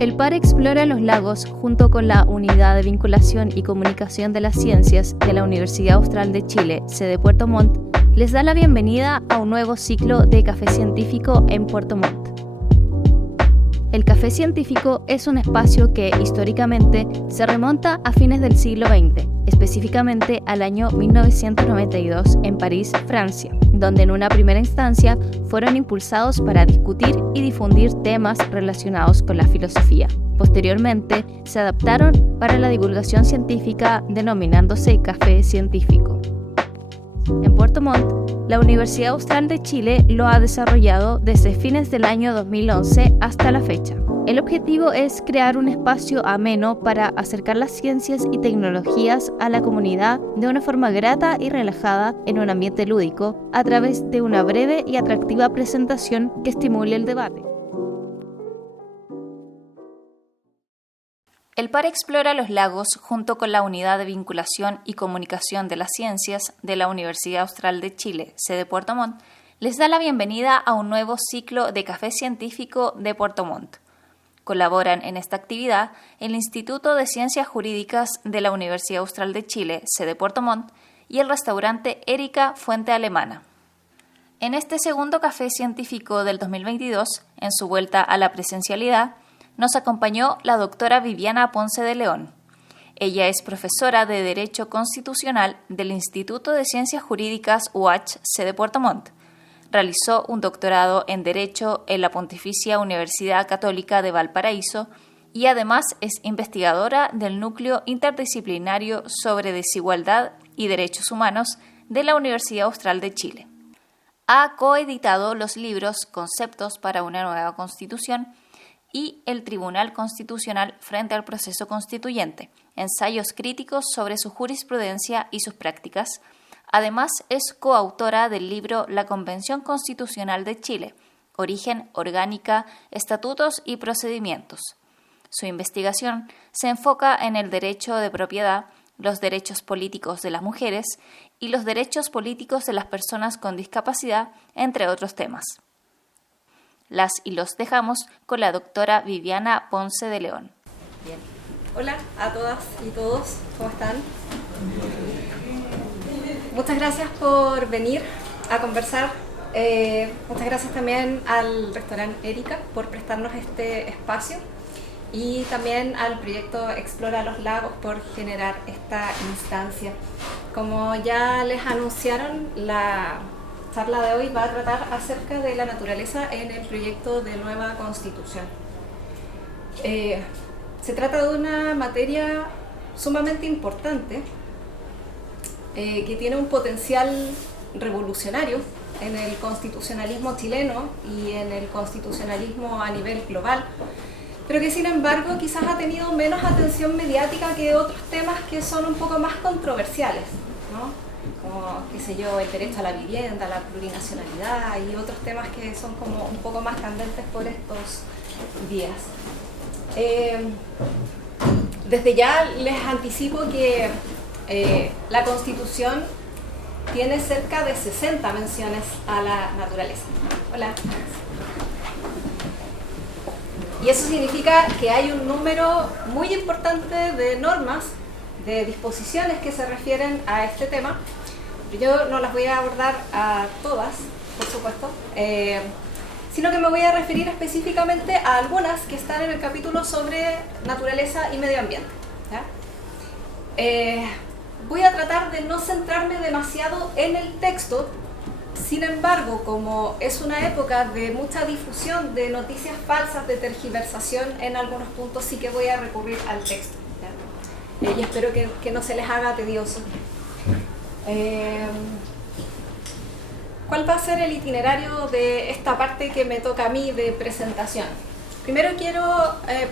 El PAR explora los lagos junto con la Unidad de Vinculación y Comunicación de las Ciencias de la Universidad Austral de Chile, sede Puerto Montt, les da la bienvenida a un nuevo ciclo de Café Científico en Puerto Montt. El Café Científico es un espacio que históricamente se remonta a fines del siglo XX, específicamente al año 1992 en París, Francia, donde en una primera instancia fueron impulsados para discutir y difundir temas relacionados con la filosofía. Posteriormente se adaptaron para la divulgación científica denominándose Café Científico. En Puerto Montt, la Universidad Austral de Chile lo ha desarrollado desde fines del año 2011 hasta la fecha. El objetivo es crear un espacio ameno para acercar las ciencias y tecnologías a la comunidad de una forma grata y relajada en un ambiente lúdico a través de una breve y atractiva presentación que estimule el debate. El PAR explora los lagos junto con la Unidad de Vinculación y Comunicación de las Ciencias de la Universidad Austral de Chile, sede Puerto Montt, les da la bienvenida a un nuevo ciclo de Café Científico de Puerto Montt. Colaboran en esta actividad el Instituto de Ciencias Jurídicas de la Universidad Austral de Chile, sede Puerto Montt, y el restaurante Erika Fuente Alemana. En este segundo Café Científico del 2022, en su vuelta a la presencialidad, nos acompañó la doctora Viviana Ponce de León. Ella es profesora de Derecho Constitucional del Instituto de Ciencias Jurídicas UACH, sede Puerto Montt. Realizó un doctorado en Derecho en la Pontificia Universidad Católica de Valparaíso y además es investigadora del Núcleo Interdisciplinario sobre Desigualdad y Derechos Humanos de la Universidad Austral de Chile. Ha coeditado los libros Conceptos para una nueva Constitución y el Tribunal Constitucional frente al proceso constituyente, ensayos críticos sobre su jurisprudencia y sus prácticas. Además, es coautora del libro La Convención Constitucional de Chile, Origen, Orgánica, Estatutos y Procedimientos. Su investigación se enfoca en el derecho de propiedad, los derechos políticos de las mujeres y los derechos políticos de las personas con discapacidad, entre otros temas. Las y los dejamos con la doctora Viviana Ponce de León. Bien. Hola a todas y todos, ¿cómo están? Muchas gracias por venir a conversar. Muchas gracias también al restaurante Erika por prestarnos este espacio y también al proyecto Explora los Lagos por generar esta instancia. Como ya les anunciaron, la charla de hoy va a tratar acerca de la naturaleza en el proyecto de nueva Constitución. Se trata de una materia sumamente importante que tiene un potencial revolucionario en el constitucionalismo chileno y en el constitucionalismo a nivel global, pero que sin embargo quizás ha tenido menos atención mediática que otros temas que son un poco más controversiales, ¿no? Como, qué sé yo, el derecho a la vivienda, la plurinacionalidad y otros temas que son como un poco más candentes por estos días. Desde ya les anticipo que la Constitución tiene cerca de 60 menciones a la naturaleza. Hola. Y eso significa que hay un número muy importante de normas, de disposiciones que se refieren a este tema. Yo no las voy a abordar a todas, por supuesto, sino que me voy a referir específicamente a algunas que están en el capítulo sobre naturaleza y medio ambiente, ¿ya? Voy a tratar de no centrarme demasiado en el texto. Sin embargo, como es una época de mucha difusión de noticias falsas, de tergiversación en algunos puntos, sí que voy a recurrir al texto, ¿ya? Y espero que no se les haga tedioso. ¿Cuál va a ser el itinerario de esta parte que me toca a mí de presentación? Primero quiero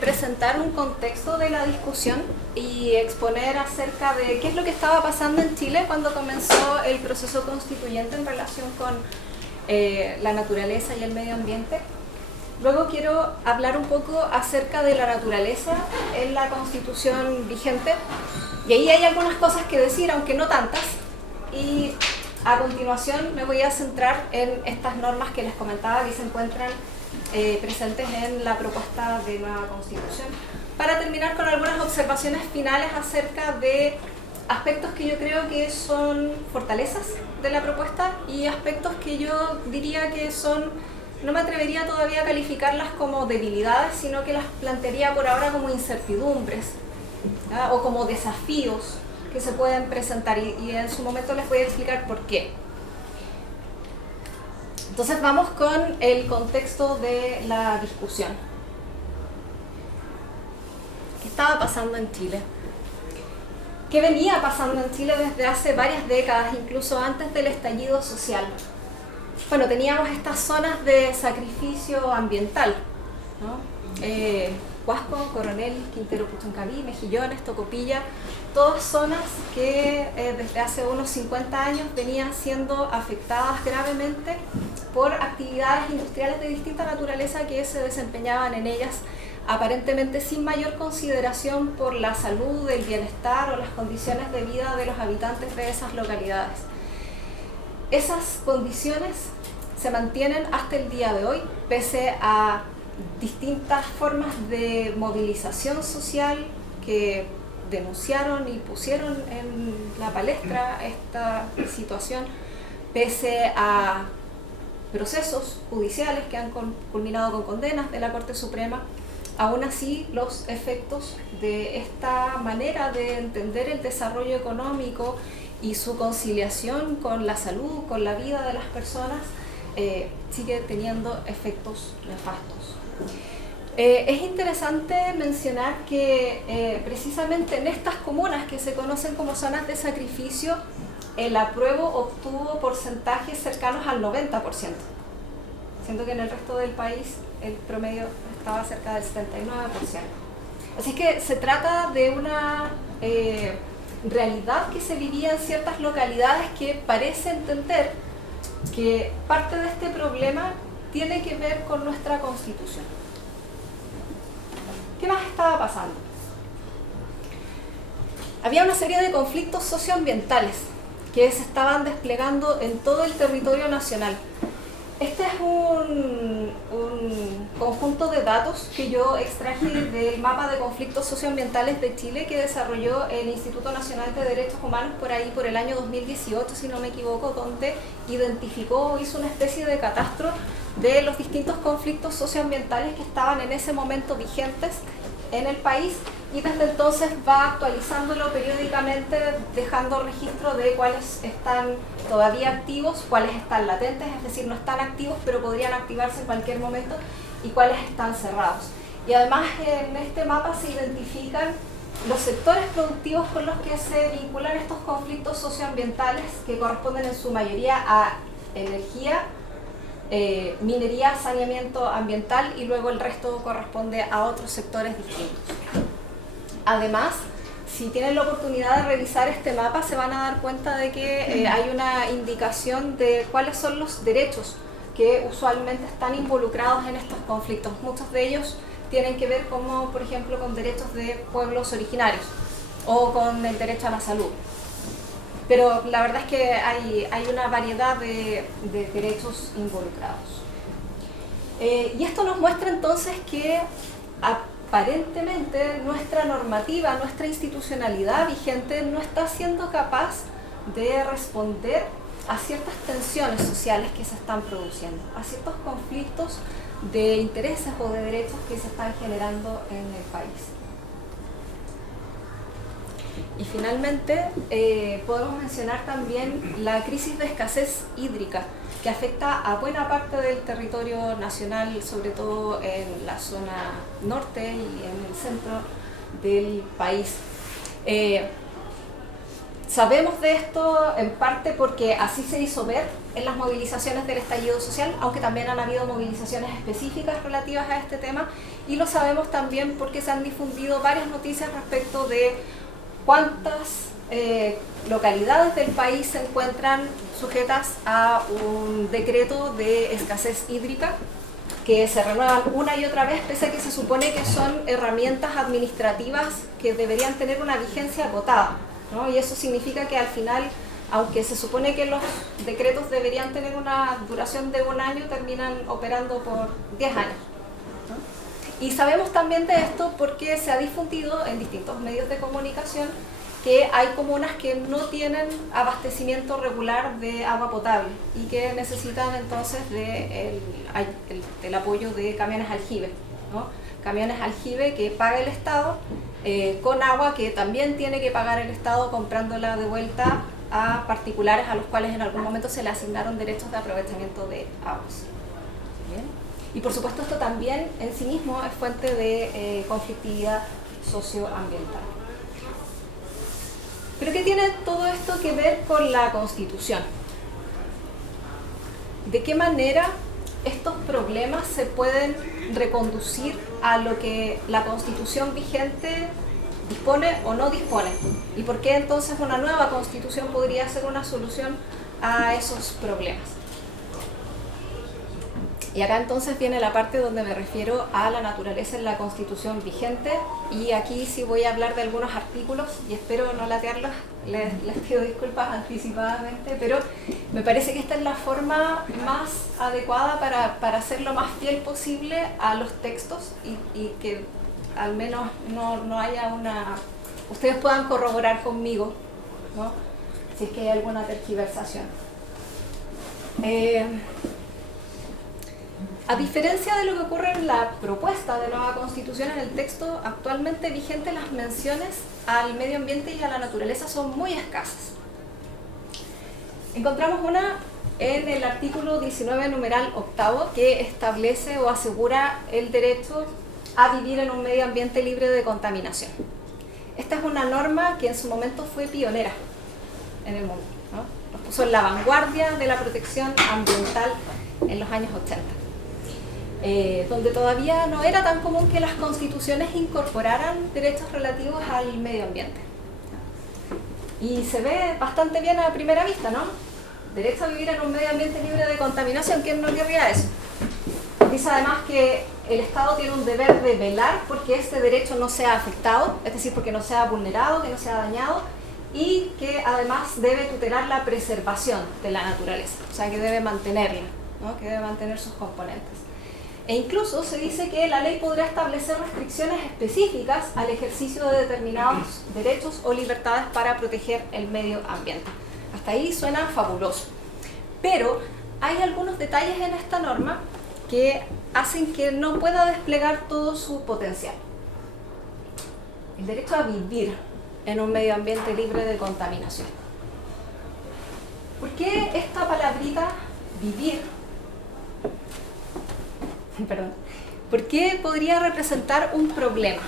presentar un contexto de la discusión y exponer acerca de qué es lo que estaba pasando en Chile cuando comenzó el proceso constituyente en relación con la naturaleza y el medio ambiente. Luego quiero hablar un poco acerca de la naturaleza en la Constitución vigente, y ahí hay algunas cosas que decir, aunque no tantas, y a continuación me voy a centrar en estas normas que les comentaba que se encuentran presentes en la propuesta de nueva Constitución, para terminar con algunas observaciones finales acerca de aspectos que yo creo que son fortalezas de la propuesta y aspectos que yo diría que son, no me atrevería todavía a calificarlas como debilidades, sino que las plantearía por ahora como incertidumbres, ¿ya? O como desafíos que se pueden presentar, y en su momento les voy a explicar por qué. Entonces vamos con el contexto de la discusión. ¿Qué estaba pasando en Chile? ¿Qué venía pasando en Chile desde hace varias décadas, incluso antes del estallido social? Bueno, teníamos estas zonas de sacrificio ambiental, ¿no? Huasco, Coronel, Quintero Puchuncaví, Mejillones, Tocopilla, todas zonas que desde hace unos 50 años venían siendo afectadas gravemente por actividades industriales de distinta naturaleza que se desempeñaban en ellas, aparentemente sin mayor consideración por la salud, el bienestar o las condiciones de vida de los habitantes de esas localidades. Esas condiciones se mantienen hasta el día de hoy, pese a distintas formas de movilización social que denunciaron y pusieron en la palestra esta situación, pese a procesos judiciales que han culminado con condenas de la Corte Suprema. Aún así, los efectos de esta manera de entender el desarrollo económico y su conciliación con la salud, con la vida de las personas, sigue teniendo efectos nefastos. Es interesante mencionar que precisamente en estas comunas que se conocen como zonas de sacrificio, el apruebo obtuvo porcentajes cercanos al 90%, siendo que en el resto del país el promedio estaba cerca del 79%. Así que se trata de una realidad que se vivía en ciertas localidades que parece entender que parte de este problema tiene que ver con nuestra Constitución. ¿Qué más estaba pasando? Había una serie de conflictos socioambientales que se estaban desplegando en todo el territorio nacional. Este es un conjunto de datos que yo extraje del mapa de conflictos socioambientales de Chile que desarrolló el Instituto Nacional de Derechos Humanos por ahí por el año 2018, si no me equivoco, donde identificó, hizo una especie de catastro de los distintos conflictos socioambientales que estaban en ese momento vigentes en el país, y desde entonces va actualizándolo periódicamente, dejando registro de cuáles están todavía activos, cuáles están latentes, es decir, no están activos pero podrían activarse en cualquier momento, y cuáles están cerrados. Y además en este mapa se identifican los sectores productivos con los que se vinculan estos conflictos socioambientales, que corresponden en su mayoría a energía, minería, saneamiento ambiental, y luego el resto corresponde a otros sectores distintos. Además, si tienen la oportunidad de revisar este mapa, se van a dar cuenta de que hay una indicación de cuáles son los derechos que usualmente están involucrados en estos conflictos. Muchos de ellos tienen que ver, como por ejemplo, con derechos de pueblos originarios o con el derecho a la salud. Pero la verdad es que hay una variedad de derechos involucrados. Y esto nos muestra entonces que aparentemente nuestra normativa, nuestra institucionalidad vigente no está siendo capaz de responder a ciertas tensiones sociales que se están produciendo, a ciertos conflictos de intereses o de derechos que se están generando en el país. Y finalmente podemos mencionar también la crisis de escasez hídrica que afecta a buena parte del territorio nacional, sobre todo en la zona norte y en el centro del país. Sabemos de esto en parte porque así se hizo ver en las movilizaciones del estallido social, aunque también han habido movilizaciones específicas relativas a este tema, y lo sabemos también porque se han difundido varias noticias respecto de cuántas localidades del país se encuentran sujetas a un decreto de escasez hídrica que se renuevan una y otra vez, pese a que se supone que son herramientas administrativas que deberían tener una vigencia acotada, ¿no? Y eso significa que al final aunque se supone que los decretos deberían tener una duración de 1 año, terminan operando por 10 años. ¿No? Y sabemos también de esto porque se ha difundido en distintos medios de comunicación que hay comunas que no tienen abastecimiento regular de agua potable y que necesitan entonces del apoyo de camiones aljibe, ¿no? Camiones aljibe que paga el Estado con agua que también tiene que pagar el Estado comprándola de vuelta a particulares a los cuales en algún momento se le asignaron derechos de aprovechamiento de aguas. ¿Bien? Y por supuesto esto también en sí mismo es fuente de conflictividad socioambiental. ¿Pero qué tiene todo esto que ver con la Constitución? ¿De qué manera estos problemas se pueden reconducir a lo que la Constitución vigente dispone o no dispone? ¿Y por qué entonces una nueva Constitución podría ser una solución a esos problemas? Y acá entonces viene la parte donde me refiero a la naturaleza en la Constitución vigente, y aquí sí voy a hablar de algunos artículos y espero no latearlos, les pido disculpas anticipadamente, pero me parece que esta es la forma más adecuada para ser lo más fiel posible a los textos y que al menos no haya ustedes puedan corroborar conmigo, ¿no? Si es que hay alguna tergiversación. A diferencia de lo que ocurre en la propuesta de nueva Constitución, en el texto actualmente vigente las menciones al medio ambiente y a la naturaleza son muy escasas. Encontramos una en el artículo 19, numeral 8, que establece o asegura el derecho a vivir en un medio ambiente libre de contaminación. Esta es una norma que en su momento fue pionera en el mundo, ¿no? Nos puso en la vanguardia de la protección ambiental en los años 80. Donde todavía no era tan común que las constituciones incorporaran derechos relativos al medio ambiente. Y se ve bastante bien a primera vista, ¿no? Derecho a vivir en un medio ambiente libre de contaminación, ¿quién no querría eso? Dice además que el Estado tiene un deber de velar porque este derecho no sea afectado, es decir, porque no sea vulnerado, que no sea dañado, y que además debe tutelar la preservación de la naturaleza, o sea, que debe mantenerla, ¿no? Que debe mantener sus componentes. E incluso se dice que la ley podrá establecer restricciones específicas al ejercicio de determinados derechos o libertades para proteger el medio ambiente. Hasta ahí suena fabuloso. Pero hay algunos detalles en esta norma que hacen que no pueda desplegar todo su potencial. El derecho a vivir en un medio ambiente libre de contaminación. ¿Por qué esta palabrita vivir? Perdón. ¿Por qué podría representar un problema?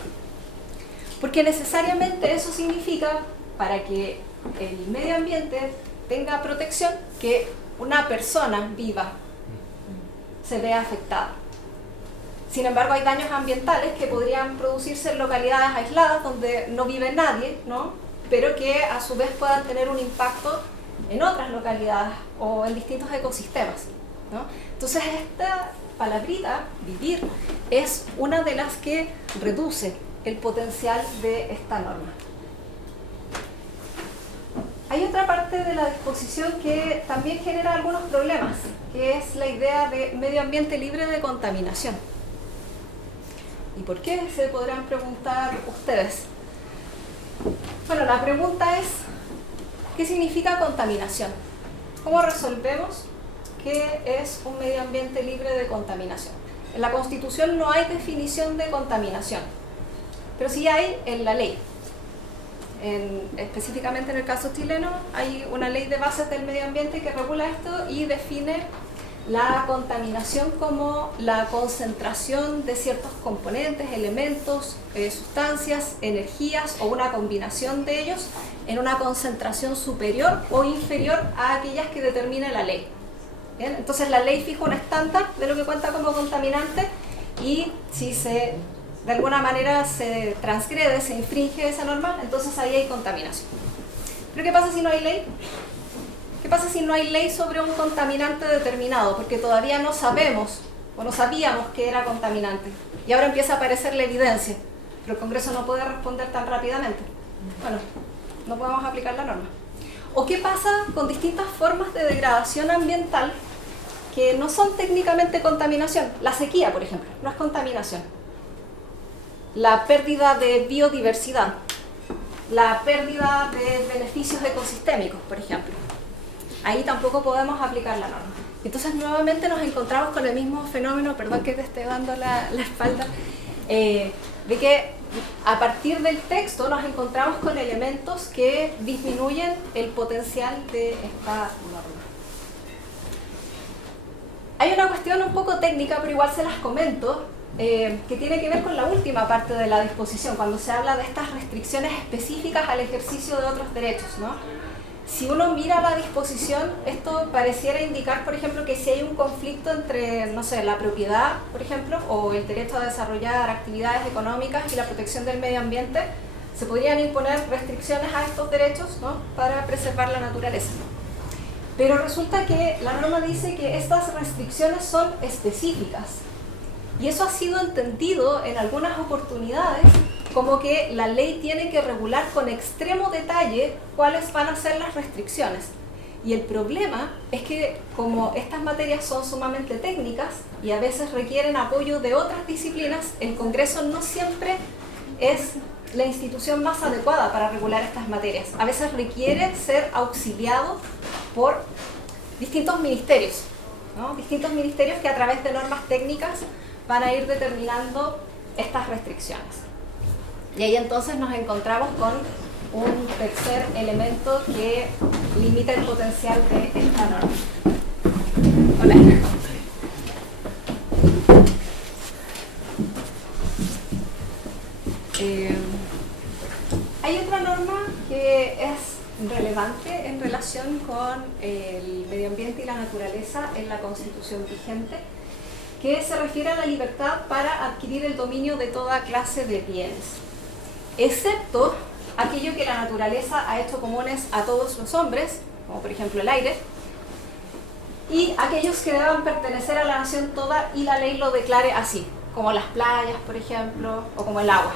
Porque necesariamente eso significa, para que el medio ambiente tenga protección, que una persona viva se vea afectada. Sin embargo, hay daños ambientales que podrían producirse en localidades aisladas donde no vive nadie, ¿no? Pero que a su vez puedan tener un impacto en otras localidades o en distintos ecosistemas, ¿no? Entonces esta palabrita, vivir, es una de las que reduce el potencial de esta norma. Hay otra parte de la disposición que también genera algunos problemas, que es la idea de medio ambiente libre de contaminación. ¿Y por qué? Se podrán preguntar ustedes. Bueno, la pregunta es, ¿qué significa contaminación? ¿Cómo resolvemos qué es un medio ambiente libre de contaminación? En la Constitución no hay definición de contaminación, pero sí hay en la ley. Específicamente en el caso chileno hay una ley de bases del medio ambiente que regula esto y define la contaminación como la concentración de ciertos componentes, elementos, sustancias, energías o una combinación de ellos en una concentración superior o inferior a aquellas que determina la ley. ¿Bien? Entonces la ley fija un estándar de lo que cuenta como contaminante y si de alguna manera se transgrede, se infringe esa norma, entonces ahí hay contaminación. ¿Pero qué pasa si no hay ley? ¿Qué pasa si no hay ley sobre un contaminante determinado? Porque todavía no sabemos o no sabíamos que era contaminante y ahora empieza a aparecer la evidencia, pero el Congreso no puede responder tan rápidamente. Bueno, no podemos aplicar la norma. ¿O qué pasa con distintas formas de degradación ambiental que no son técnicamente contaminación? La sequía, por ejemplo, no es contaminación. La pérdida de biodiversidad, la pérdida de beneficios ecosistémicos, por ejemplo. Ahí tampoco podemos aplicar la norma. Entonces nuevamente nos encontramos con el mismo fenómeno, perdón que te esté dando la espalda, de que a partir del texto nos encontramos con elementos que disminuyen el potencial de esta norma. Hay una cuestión un poco técnica, pero igual se las comento, que tiene que ver con la última parte de la disposición, cuando se habla de estas restricciones específicas al ejercicio de otros derechos, ¿no? Si uno mira la disposición, esto pareciera indicar, por ejemplo, que si hay un conflicto entre, no sé, la propiedad, por ejemplo, o el derecho a desarrollar actividades económicas y la protección del medio ambiente, se podrían imponer restricciones a estos derechos, ¿no?, para preservar la naturaleza. Pero resulta que la norma dice que estas restricciones son específicas. Y eso ha sido entendido en algunas oportunidades como que la ley tiene que regular con extremo detalle cuáles van a ser las restricciones. Y el problema es que como estas materias son sumamente técnicas y a veces requieren apoyo de otras disciplinas, el Congreso no siempre es la institución más adecuada para regular estas materias. A veces requiere ser auxiliado por distintos ministerios, ¿no? Distintos ministerios que a través de normas técnicas van a ir determinando estas restricciones. Y ahí entonces nos encontramos con un tercer elemento que limita el potencial de esta norma. Hola. Hay otra norma que es relevante en relación con el medio ambiente y la naturaleza en la Constitución vigente, que se refiere a la libertad para adquirir el dominio de toda clase de bienes, excepto aquello que la naturaleza ha hecho comunes a todos los hombres, como por ejemplo el aire, y aquellos que deban pertenecer a la nación toda y la ley lo declare así, como las playas, por ejemplo, o como el agua,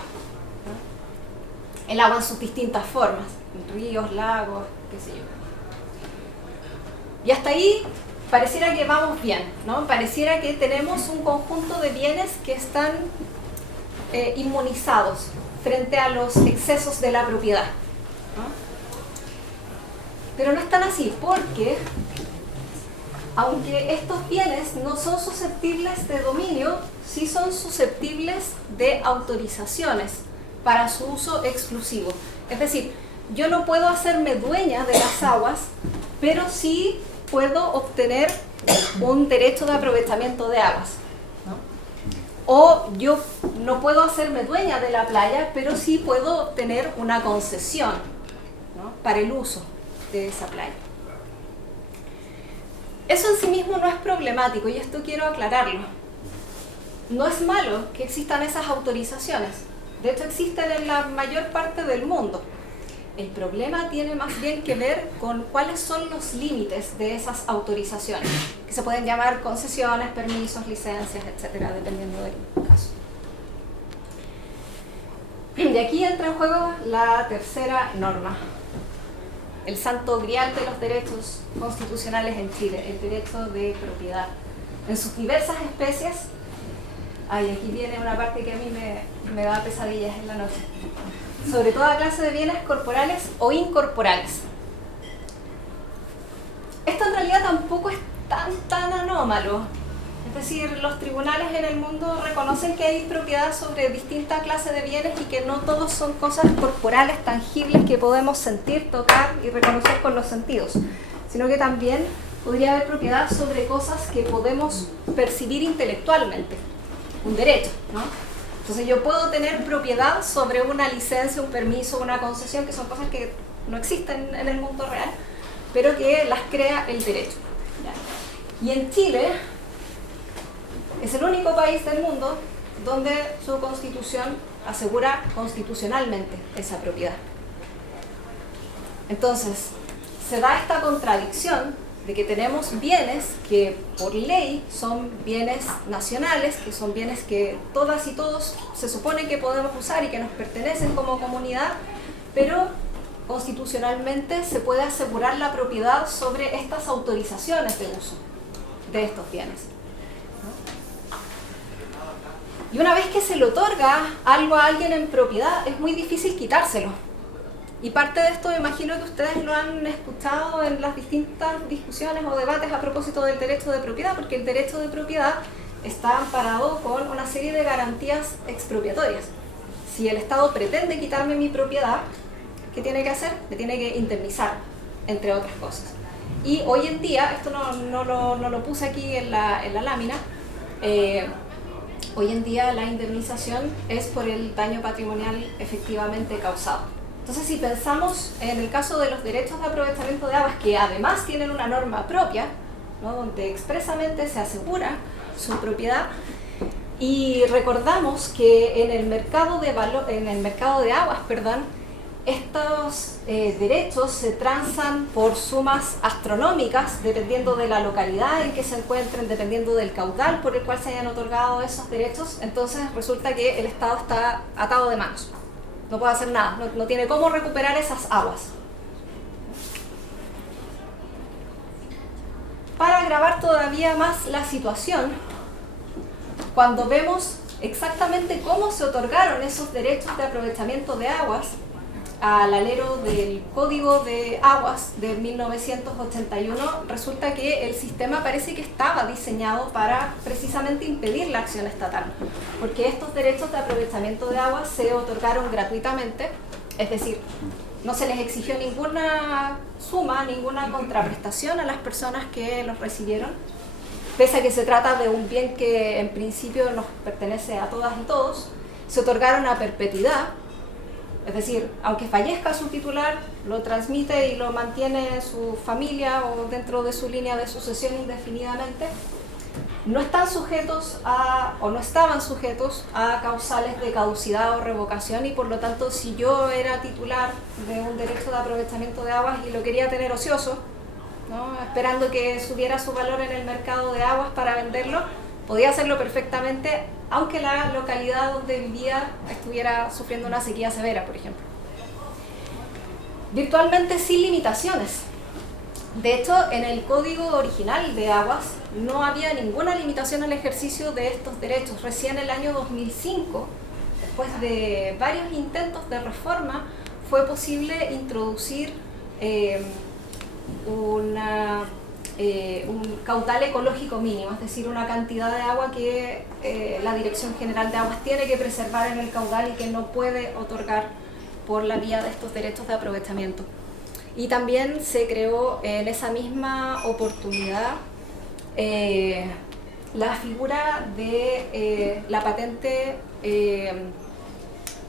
¿no? El agua en sus distintas formas, ríos, lagos, qué sé yo. Y hasta ahí pareciera que vamos bien, ¿no? Pareciera que tenemos un conjunto de bienes que están inmunizados frente a los excesos de la propiedad, ¿no? Pero no es tan así, porque aunque estos bienes no son susceptibles de dominio, sí son susceptibles de autorizaciones para su uso exclusivo. Es decir, yo no puedo hacerme dueña de las aguas, pero sí puedo obtener un derecho de aprovechamiento de aguas, ¿no? O yo no puedo hacerme dueña de la playa, pero sí puedo obtener una concesión, ¿no?, para el uso de esa playa. Eso en sí mismo no es problemático, y esto quiero aclararlo. No es malo que existan esas autorizaciones. De hecho, existen en la mayor parte del mundo. El problema tiene más bien que ver con cuáles son los límites de esas autorizaciones, que se pueden llamar concesiones, permisos, licencias, etcétera, dependiendo del caso. De aquí entra en juego la tercera norma, el santo grial de los derechos constitucionales en Chile, el derecho de propiedad. En sus diversas especies, aquí viene una parte que a mí me da pesadillas en la noche, sobre toda clase de bienes corporales o incorporales. Esto en realidad tampoco es tan anómalo. Es decir, los tribunales en el mundo reconocen que hay propiedad sobre distintas clases de bienes y que no todos son cosas corporales, tangibles, que podemos sentir, tocar y reconocer con los sentidos, sino que también podría haber propiedad sobre cosas que podemos percibir intelectualmente, un derecho, ¿no? Entonces yo puedo tener propiedad sobre una licencia, un permiso, una concesión, que son cosas que no existen en el mundo real, pero que las crea el derecho, ¿ya? Y en Chile es el único país del mundo donde su constitución asegura constitucionalmente esa propiedad. Entonces, se da esta contradicción de que tenemos bienes que por ley son bienes nacionales, que son bienes que todas y todos se supone que podemos usar y que nos pertenecen como comunidad, pero constitucionalmente se puede asegurar la propiedad sobre estas autorizaciones de uso de estos bienes. Y una vez que se le otorga algo a alguien en propiedad, es muy difícil quitárselo. Y parte de esto me imagino que ustedes lo han escuchado en las distintas discusiones o debates a propósito del derecho de propiedad, porque el derecho de propiedad está amparado con una serie de garantías expropiatorias. Si el Estado pretende quitarme mi propiedad, ¿qué tiene que hacer? Me tiene que indemnizar, entre otras cosas. Y hoy en día, esto no lo puse aquí en la lámina, hoy en día la indemnización es por el daño patrimonial efectivamente causado. Entonces, si pensamos en el caso de los derechos de aprovechamiento de aguas, que además tienen una norma propia, ¿no?, donde expresamente se asegura su propiedad, y recordamos que en el mercado de aguas, estos derechos se transan por sumas astronómicas, dependiendo de la localidad en que se encuentren, dependiendo del caudal por el cual se hayan otorgado esos derechos. Entonces resulta que el Estado está atado de manos, no puede hacer nada, no tiene cómo recuperar esas aguas. Para agravar todavía más la situación, cuando vemos exactamente cómo se otorgaron esos derechos de aprovechamiento de aguas al alero del Código de Aguas de 1981, resulta que el sistema parece que estaba diseñado para precisamente impedir la acción estatal, porque estos derechos de aprovechamiento de aguas se otorgaron gratuitamente, es decir, no se les exigió ninguna suma, ninguna contraprestación a las personas que los recibieron, pese a que se trata de un bien que en principio nos pertenece a todas y todos. Se otorgaron a perpetuidad, es decir, aunque fallezca su titular, lo transmite y lo mantiene su familia o dentro de su línea de sucesión indefinidamente. No están sujetos o no estaban sujetos a causales de caducidad o revocación, y por lo tanto, si yo era titular de un derecho de aprovechamiento de aguas y lo quería tener ocioso, ¿no?, esperando que subiera su valor en el mercado de aguas para venderlo, podía hacerlo perfectamente, aunque la localidad donde vivía estuviera sufriendo una sequía severa, por ejemplo. Virtualmente sin limitaciones. De hecho, en el código original de aguas no había ninguna limitación al ejercicio de estos derechos. Recién en el año 2005, después de varios intentos de reforma, fue posible introducir un caudal ecológico mínimo, es decir, una cantidad de agua que la Dirección General de Aguas tiene que preservar en el caudal y que no puede otorgar por la vía de estos derechos de aprovechamiento. Y también se creó en esa misma oportunidad la figura de la patente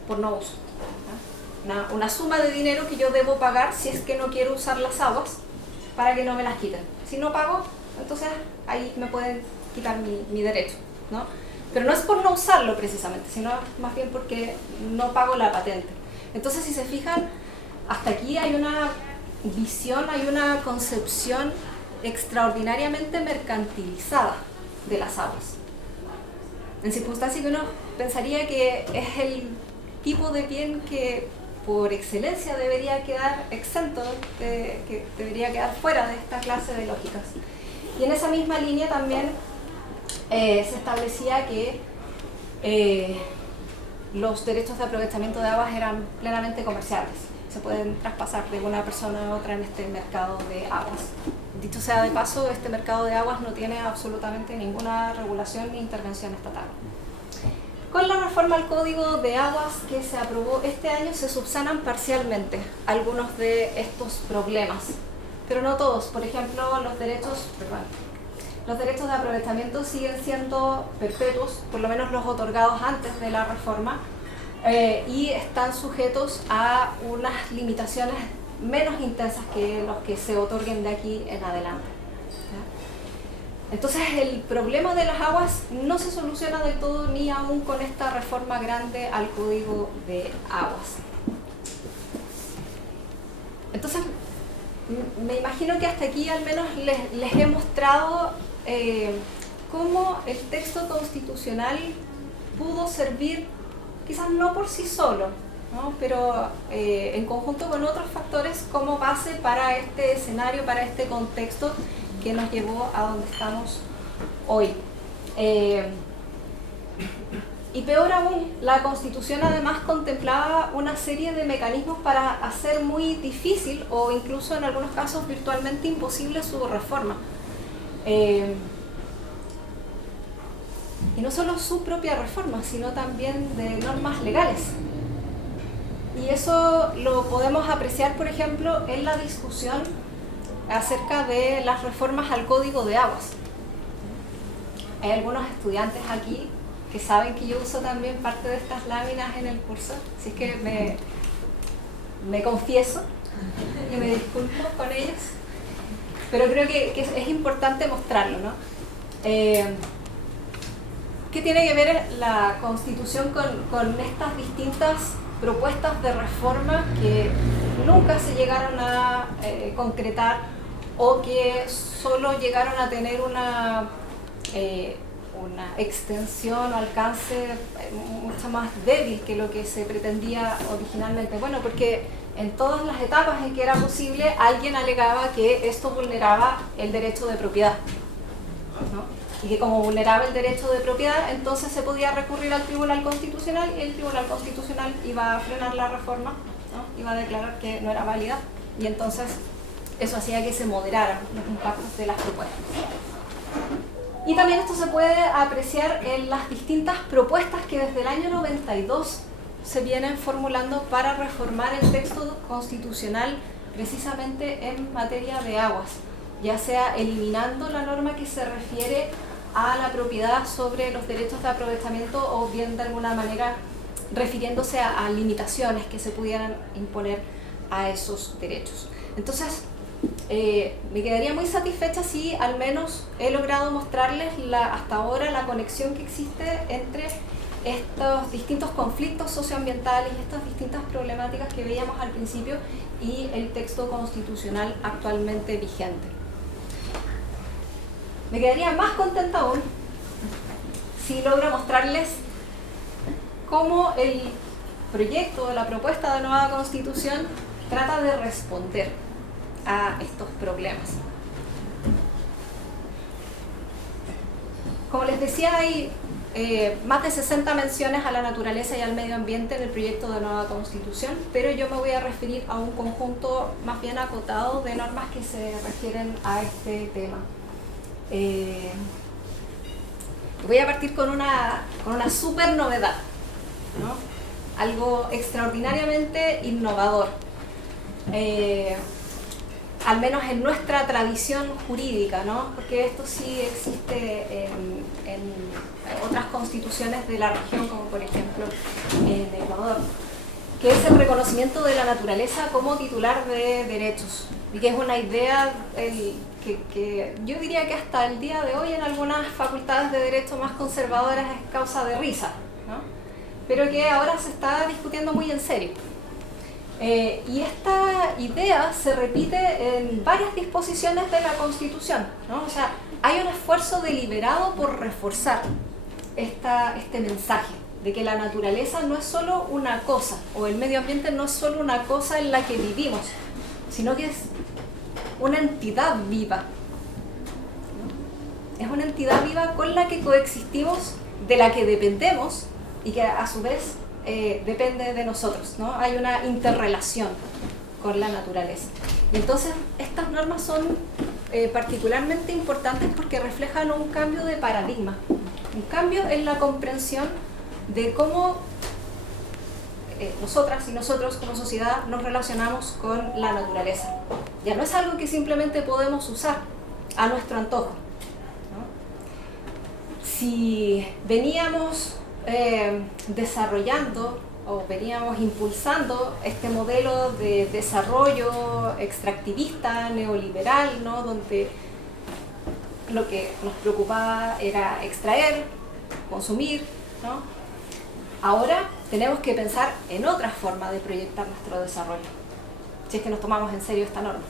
por no uso. Una suma de dinero que yo debo pagar si es que no quiero usar las aguas, para que no me las quiten. Si no pago, entonces ahí me pueden quitar mi derecho, ¿no? Pero no es por no usarlo precisamente, sino más bien porque no pago la patente. Entonces, si se fijan, hasta aquí hay una visión, hay una concepción extraordinariamente mercantilizada de las aguas, en circunstancias que uno pensaría que es el tipo de bien que por excelencia debería quedar exento, que debería quedar fuera de esta clase de lógicas. Y en esa misma línea también se establecía que los derechos de aprovechamiento de aguas eran plenamente comerciales, se pueden traspasar de una persona a otra en este mercado de aguas. Dicho sea de paso, este mercado de aguas no tiene absolutamente ninguna regulación ni intervención estatal. Con la reforma al Código de Aguas que se aprobó este año se subsanan parcialmente algunos de estos problemas, pero no todos. Por ejemplo, los derechos de aprovechamiento siguen siendo perpetuos, por lo menos los otorgados antes de la reforma, y están sujetos a unas limitaciones menos intensas que los que se otorguen de aquí en adelante. Entonces el problema de las aguas no se soluciona del todo ni aún con esta reforma grande al Código de Aguas. Entonces me imagino que hasta aquí al menos les he mostrado cómo el texto constitucional pudo servir, quizás no por sí solo, ¿no? Pero en conjunto con otros factores como base para este escenario, para este contexto que nos llevó a donde estamos hoy. Y peor aún, la Constitución además contemplaba una serie de mecanismos para hacer muy difícil o incluso en algunos casos virtualmente imposible su reforma. Y no solo su propia reforma, sino también de normas legales. Y eso lo podemos apreciar, por ejemplo, en la discusión acerca de las reformas al Código de Aguas. Hay algunos estudiantes aquí que saben que yo uso también parte de estas láminas en el curso, así que me confieso y me disculpo con ellos, pero creo que es importante mostrarlo, ¿no? ¿Qué tiene que ver la Constitución con estas distintas propuestas de reforma que nunca se llegaron a concretar o que solo llegaron a tener una extensión o alcance mucho más débil que lo que se pretendía originalmente? Bueno, porque en todas las etapas en que era posible alguien alegaba que esto vulneraba el derecho de propiedad, ¿no? Y que como vulneraba el derecho de propiedad, entonces se podía recurrir al Tribunal Constitucional y el Tribunal Constitucional iba a frenar la reforma, ¿no? Iba a declarar que no era válida, y entonces eso hacía que se moderaran los impactos de las propuestas. Y también esto se puede apreciar en las distintas propuestas que desde el año 92 se vienen formulando para reformar el texto constitucional precisamente en materia de aguas, ya sea eliminando la norma que se refiere a la propiedad sobre los derechos de aprovechamiento o bien de alguna manera refiriéndose a limitaciones que se pudieran imponer a esos derechos. Entonces, me quedaría muy satisfecha si al menos he logrado mostrarles hasta ahora la conexión que existe entre estos distintos conflictos socioambientales, estas distintas problemáticas que veíamos al principio y el texto constitucional actualmente vigente. Me quedaría más contenta aún si logro mostrarles cómo el proyecto o la propuesta de nueva Constitución trata de responder a estos problemas. Como les decía, hay más de 60 menciones a la naturaleza y al medio ambiente en el proyecto de nueva Constitución, pero yo me voy a referir a un conjunto más bien acotado de normas que se refieren a este tema. Voy a partir con una súper novedad, ¿no? Algo extraordinariamente innovador. Al menos en nuestra tradición jurídica, ¿no? Porque esto sí existe en otras constituciones de la región, como por ejemplo en Ecuador, que es el reconocimiento de la naturaleza como titular de derechos, y que es una idea que yo diría que hasta el día de hoy en algunas facultades de derecho más conservadoras es causa de risa, ¿no? Pero que ahora se está discutiendo muy en serio. Y esta idea se repite en varias disposiciones de la Constitución, ¿no? O sea, hay un esfuerzo deliberado por reforzar este mensaje de que la naturaleza no es solo una cosa, o el medio ambiente no es solo una cosa en la que vivimos, sino que es una entidad viva, ¿no? Es una entidad viva con la que coexistimos, de la que dependemos y que a su vez depende de nosotros, ¿no? Hay una interrelación con la naturaleza. Y entonces estas normas son particularmente importantes porque reflejan un cambio de paradigma, un cambio en la comprensión de cómo nosotras y nosotros como sociedad nos relacionamos con la naturaleza. Ya no es algo que simplemente podemos usar a nuestro antojo, ¿no? Si veníamos desarrollando o veníamos impulsando este modelo de desarrollo extractivista, neoliberal, ¿no? Donde lo que nos preocupaba era extraer, consumir, ¿no? Ahora tenemos que pensar en otra forma de proyectar nuestro desarrollo, si es que nos tomamos en serio esta norma.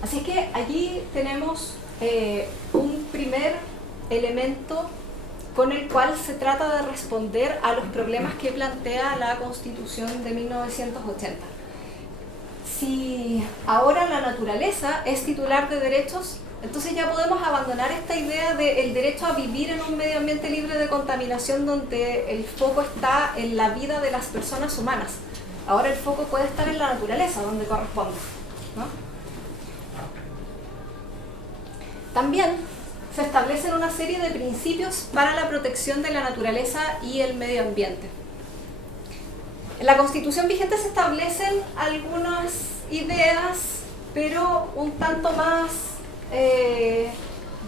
Así que allí tenemos un primer elemento con el cual se trata de responder a los problemas que plantea la Constitución de 1980. Si ahora la naturaleza es titular de derechos, entonces ya podemos abandonar esta idea del derecho a vivir en un medio ambiente libre de contaminación donde el foco está en la vida de las personas humanas. Ahora el foco puede estar en la naturaleza, donde corresponde, ¿no? También se establecen una serie de principios para la protección de la naturaleza y el medio ambiente. En la Constitución vigente se establecen algunas ideas, pero un tanto más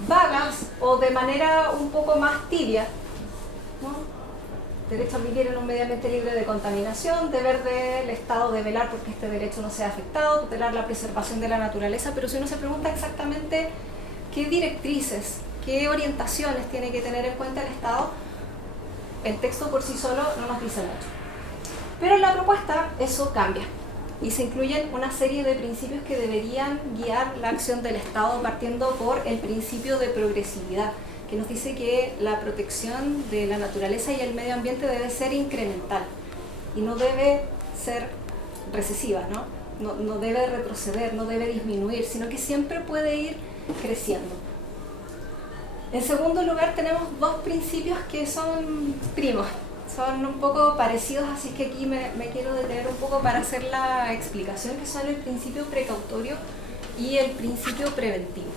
vagas o de manera un poco más tibia, ¿no? Derecho a vivir en un medio ambiente libre de contaminación, deber del Estado de velar porque este derecho no sea afectado, tutelar la preservación de la naturaleza, pero si uno se pregunta exactamente qué directrices, qué orientaciones tiene que tener en cuenta el Estado, el texto por sí solo no nos dice mucho. Pero en la propuesta eso cambia y se incluyen una serie de principios que deberían guiar la acción del Estado, partiendo por el principio de progresividad, que nos dice que la protección de la naturaleza y el medio ambiente debe ser incremental y no debe ser recesiva, ¿no? No debe retroceder, no debe disminuir, sino que siempre puede ir creciendo. En segundo lugar, tenemos dos principios que son primos, son un poco parecidos, así que aquí me quiero detener un poco para hacer la explicación, que son el principio precautorio y el principio preventivo.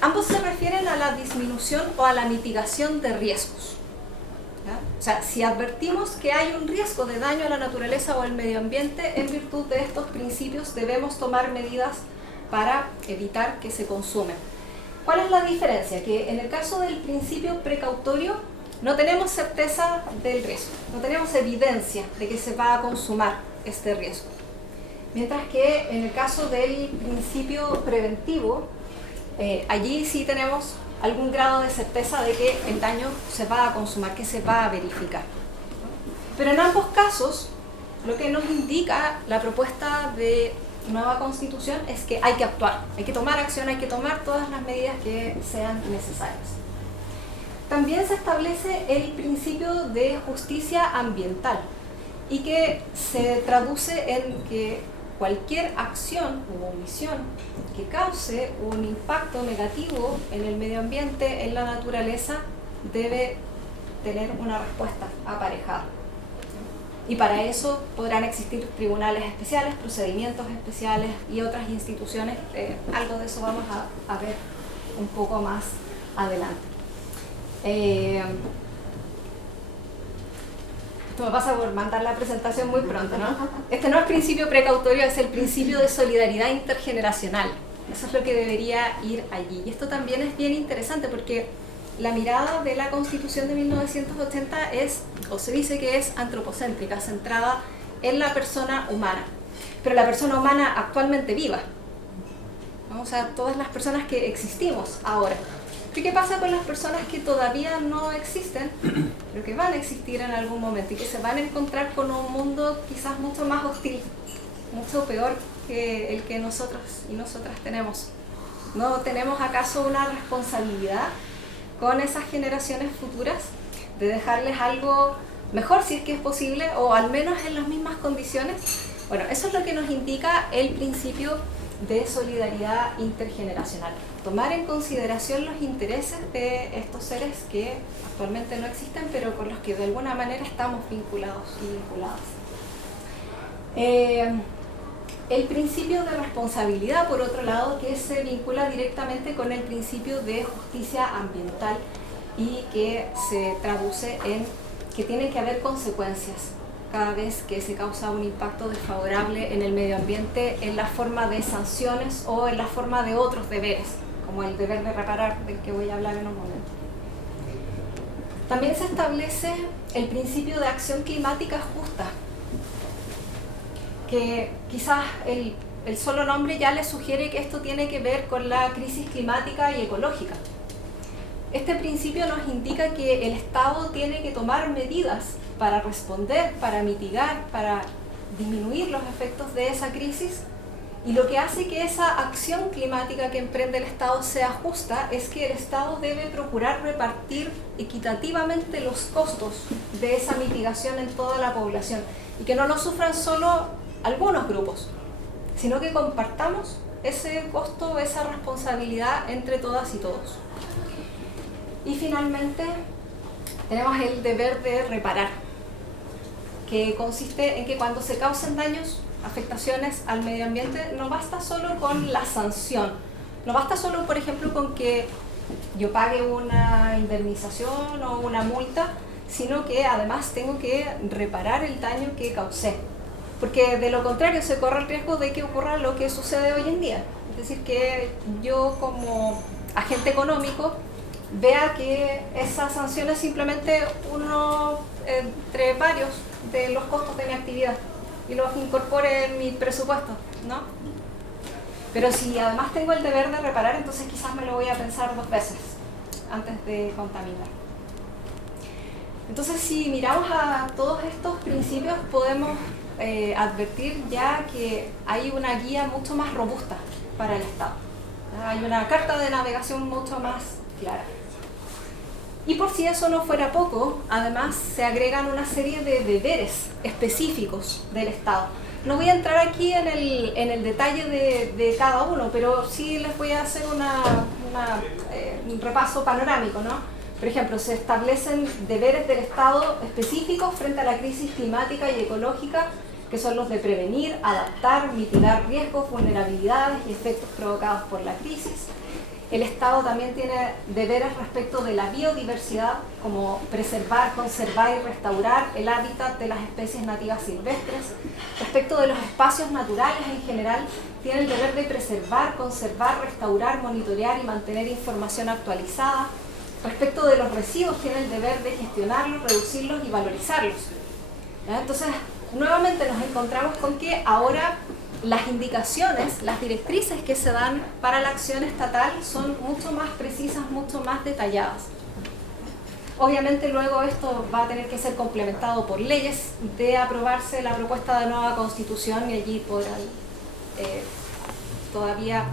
Ambos se refieren a la disminución o a la mitigación de riesgos, ¿ya? O sea, si advertimos que hay un riesgo de daño a la naturaleza o al medio ambiente, en virtud de estos principios debemos tomar medidas para evitar que se consumen. ¿Cuál es la diferencia? Que en el caso del principio precautorio no tenemos certeza del riesgo, no tenemos evidencia de que se va a consumar este riesgo. Mientras que en el caso del principio preventivo, allí sí tenemos algún grado de certeza de que el daño se va a consumar, que se va a verificar. Pero en ambos casos, lo que nos indica la propuesta de nueva Constitución es que hay que actuar, hay que tomar acción, hay que tomar todas las medidas que sean necesarias. También se establece el principio de justicia ambiental y que se traduce en que cualquier acción u omisión que cause un impacto negativo en el medio ambiente, en la naturaleza, debe tener una respuesta aparejada. Y para eso podrán existir tribunales especiales, procedimientos especiales y otras instituciones. Algo de eso vamos a ver un poco más adelante. Esto me pasa por mandar la presentación muy pronto, ¿no? Este no es principio precautorio, es el principio de solidaridad intergeneracional. Eso es lo que debería ir allí. Y esto también es bien interesante porque la mirada de la Constitución de 1980 es, o se dice que es antropocéntrica, centrada en la persona humana. Pero la persona humana actualmente viva, ¿no? O sea, todas las personas que existimos ahora. ¿Y qué pasa con las personas que todavía no existen, pero que van a existir en algún momento y que se van a encontrar con un mundo quizás mucho más hostil, mucho peor que el que nosotros y nosotras tenemos? ¿No tenemos acaso una responsabilidad con esas generaciones futuras de dejarles algo mejor, si es que es posible, o al menos en las mismas condiciones? Bueno, eso es lo que nos indica el principio de solidaridad intergeneracional. Tomar en consideración los intereses de estos seres que actualmente no existen, pero con los que de alguna manera estamos vinculados y vinculadas. El principio de responsabilidad, por otro lado, que se vincula directamente con el principio de justicia ambiental y que se traduce en que tienen que haber consecuencias cada vez que se causa un impacto desfavorable en el medio ambiente, en la forma de sanciones o en la forma de otros deberes, como el deber de reparar, del que voy a hablar en un momento. También se establece el principio de acción climática justa, que quizás el solo nombre ya le sugiere que esto tiene que ver con la crisis climática y ecológica. Este principio nos indica que el Estado tiene que tomar medidas para responder, para mitigar, para disminuir los efectos de esa crisis Y lo que hace que esa acción climática que emprende el Estado sea justa es que el Estado debe procurar repartir equitativamente los costos de esa mitigación en toda la población y que no lo sufran solo algunos grupos, sino que compartamos ese costo, esa responsabilidad entre todas y todos. Y finalmente tenemos el deber de reparar, que consiste en que cuando se causen daños, afectaciones al medio ambiente, no basta solo con la sanción, no basta solo, por ejemplo, con que yo pague una indemnización o una multa, sino que además tengo que reparar el daño que causé, porque de lo contrario se corre el riesgo de que ocurra lo que sucede hoy en día, es decir, que yo como agente económico vea que esa sanción es simplemente uno entre varios de los costos de mi actividad y los incorpore en mi presupuesto, ¿no? Pero si además tengo el deber de reparar, entonces quizás me lo voy a pensar 2 veces antes de contaminar. Entonces, si miramos a todos estos principios, podemos advertir ya que hay una guía mucho más robusta para el Estado. Hay una carta de navegación mucho más clara. Y por si eso no fuera poco, además se agregan una serie de deberes específicos del Estado. No voy a entrar aquí en el detalle de cada uno, pero sí les voy a hacer un repaso panorámico, ¿no? Por ejemplo, se establecen deberes del Estado específicos frente a la crisis climática y ecológica, que son los de prevenir, adaptar, mitigar riesgos, vulnerabilidades y efectos provocados por la crisis. El Estado también tiene deberes respecto de la biodiversidad, como preservar, conservar y restaurar el hábitat de las especies nativas silvestres. Respecto de los espacios naturales en general, tiene el deber de preservar, conservar, restaurar, monitorear y mantener información actualizada. Respecto de los residuos, tiene el deber de gestionarlos, reducirlos y valorizarlos. ¿Ya? Entonces, nuevamente nos encontramos con que ahora las indicaciones, las directrices que se dan para la acción estatal son mucho más precisas, mucho más detalladas. Obviamente luego esto va a tener que ser complementado por leyes de aprobarse la propuesta de nueva constitución y allí podrán todavía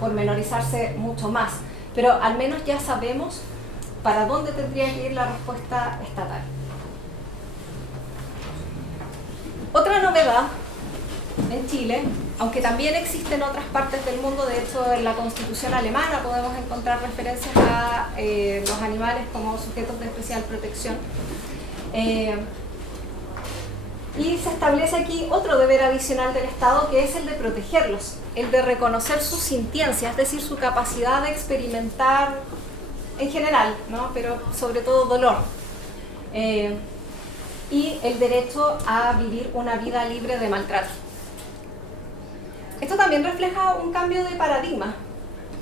pormenorizarse mucho más. Pero al menos ya sabemos para dónde tendría que ir la respuesta estatal. Otra novedad en Chile, aunque también existe en otras partes del mundo, de hecho en la Constitución alemana podemos encontrar referencias a los animales como sujetos de especial protección. Y se establece aquí otro deber adicional del Estado, que es el de protegerlos, el de reconocer su sintiencia, es decir, su capacidad de experimentar en general, ¿no? Pero sobre todo dolor. Y el derecho a vivir una vida libre de maltrato. Esto también refleja un cambio de paradigma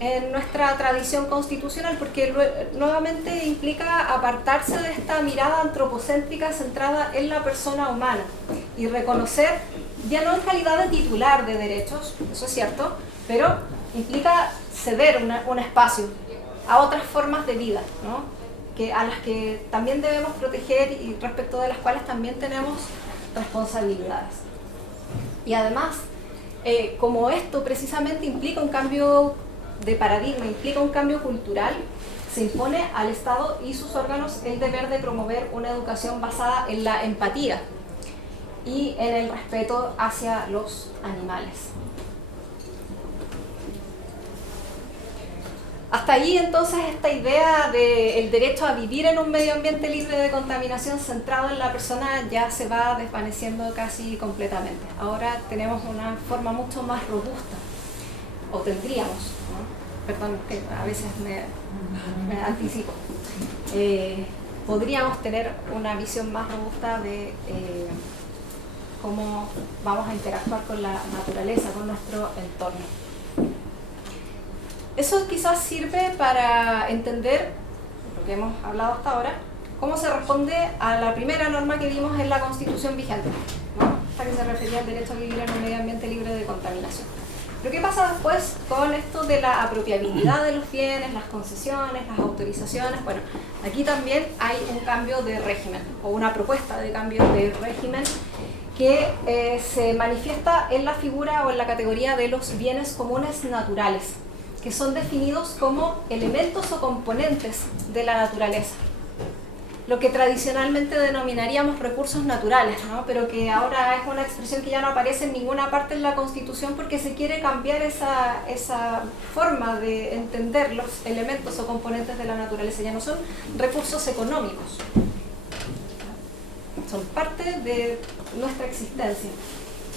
en nuestra tradición constitucional, porque nuevamente implica apartarse de esta mirada antropocéntrica centrada en la persona humana y reconocer, ya no en calidad de titular de derechos, eso es cierto, pero implica ceder un espacio a otras formas de vida, ¿no? A las que también debemos proteger y respecto de las cuales también tenemos responsabilidades. Y además, como esto precisamente implica un cambio de paradigma, implica un cambio cultural, se impone al Estado y sus órganos el deber de promover una educación basada en la empatía y en el respeto hacia los animales. Hasta ahí entonces esta idea del derecho a vivir en un medio ambiente libre de contaminación centrado en la persona ya se va desvaneciendo casi completamente. Ahora tenemos una forma mucho más robusta, o tendríamos, ¿no? Perdón, que a veces me anticipo. Podríamos tener una visión más robusta de cómo vamos a interactuar con la naturaleza, con nuestro entorno. Eso quizás sirve para entender, lo que hemos hablado hasta ahora, cómo se responde a la primera norma que vimos en la Constitución vigente, ¿no? Esta que se refería al derecho a vivir en un medio ambiente libre de contaminación. Pero ¿qué pasa después con esto de la apropiabilidad de los bienes, las concesiones, las autorizaciones? Bueno, aquí también hay un cambio de régimen, o una propuesta de cambio de régimen, que se manifiesta en la figura o en la categoría de los bienes comunes naturales, que son definidos como elementos o componentes de la naturaleza, lo que tradicionalmente denominaríamos recursos naturales, ¿no? Pero que ahora es una expresión que ya no aparece en ninguna parte en la Constitución porque se quiere cambiar esa forma de entender los elementos o componentes de la naturaleza. Ya no son recursos económicos, son parte de nuestra existencia.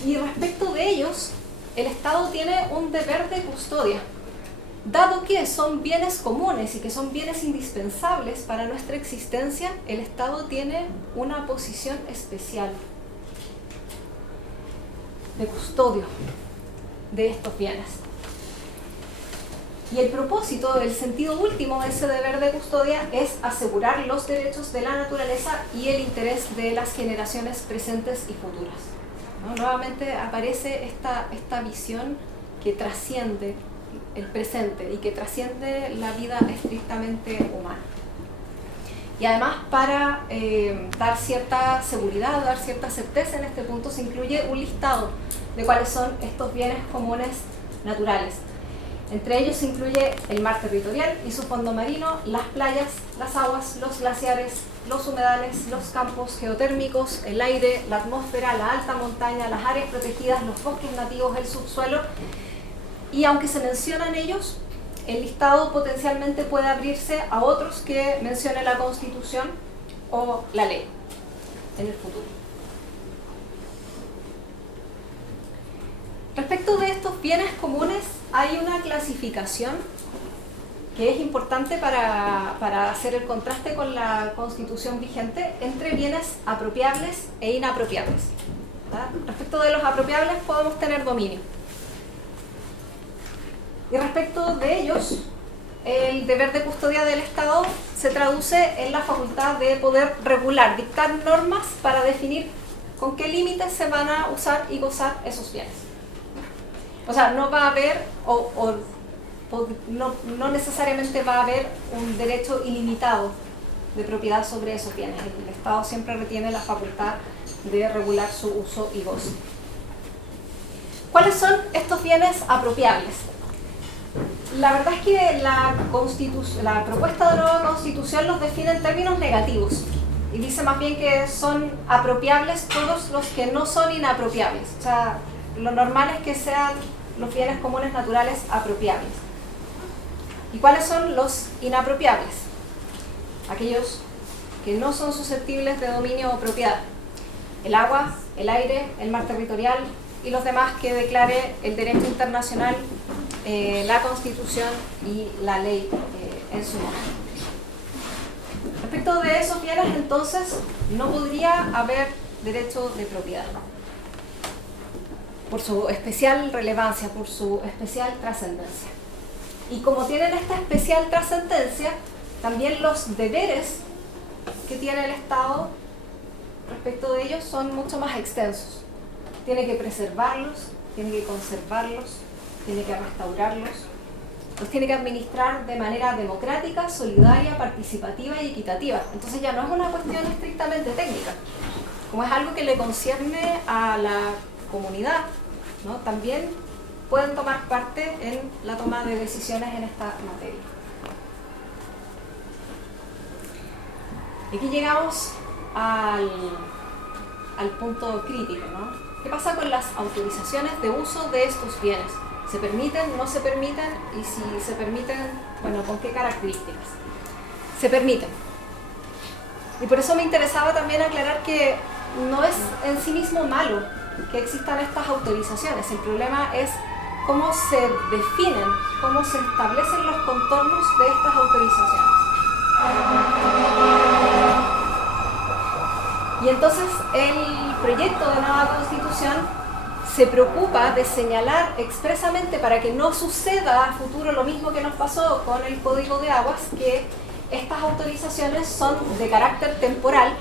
Y respecto de ellos, el Estado tiene un deber de custodia. Dado que son bienes comunes y que son bienes indispensables para nuestra existencia, el Estado tiene una posición especial de custodio de estos bienes. Y el propósito, el sentido último de ese deber de custodia es asegurar los derechos de la naturaleza y el interés de las generaciones presentes y futuras, ¿no? Nuevamente aparece esta visión que trasciende el presente y que trasciende la vida estrictamente humana. Y además, para dar cierta seguridad, dar cierta certeza en este punto, se incluye un listado de cuáles son estos bienes comunes naturales. Entre ellos se incluye el mar territorial y su fondo marino, las playas, las aguas, los glaciares, los humedales, los campos geotérmicos, el aire, la atmósfera, la alta montaña, las áreas protegidas, los bosques nativos, el subsuelo. Y aunque se mencionan ellos, el listado potencialmente puede abrirse a otros que mencione la Constitución o la ley en el futuro. Respecto de estos bienes comunes, hay una clasificación que es importante para hacer el contraste con la Constitución vigente entre bienes apropiables e inapropiables, ¿verdad? Respecto de los apropiables podemos tener dominio. Y respecto de ellos, el deber de custodia del Estado se traduce en la facultad de poder regular, dictar normas para definir con qué límites se van a usar y gozar esos bienes. O sea, no va a haber, no necesariamente va a haber un derecho ilimitado de propiedad sobre esos bienes. El Estado siempre retiene la facultad de regular su uso y goce. ¿Cuáles son estos bienes apropiables? La verdad es que la propuesta de nueva Constitución los define en términos negativos y dice más bien que son apropiables todos los que no son inapropiables. O sea, lo normal es que sean los bienes comunes naturales apropiables. ¿Y cuáles son los inapropiables? Aquellos que no son susceptibles de dominio o propiedad. El agua, el aire, el mar territorial y los demás que declare el derecho internacional, la Constitución y la ley en su momento. Respecto de esos bienes, entonces, no podría haber derecho de propiedad, por su especial relevancia, por su especial trascendencia. Y como tienen esta especial trascendencia, también los deberes que tiene el Estado respecto de ellos son mucho más extensos. Tiene que preservarlos, tiene que conservarlos, tiene que restaurarlos, los tiene que administrar de manera democrática, solidaria, participativa y equitativa. Entonces ya no es una cuestión estrictamente técnica, como es algo que le concierne a la comunidad, ¿no? También pueden tomar parte en la toma de decisiones en esta materia. Aquí llegamos al punto crítico, ¿no? ¿Qué pasa con las autorizaciones de uso de estos bienes? ¿Se permiten, no se permiten? Y si se permiten, bueno, ¿con qué características? Se permiten. Y por eso me interesaba también aclarar que no es en sí mismo malo que existan estas autorizaciones. El problema es cómo se definen, cómo se establecen los contornos de estas autorizaciones. Y entonces el proyecto de nueva Constitución se preocupa de señalar expresamente, para que no suceda a futuro lo mismo que nos pasó con el Código de Aguas, que estas autorizaciones son de carácter temporal,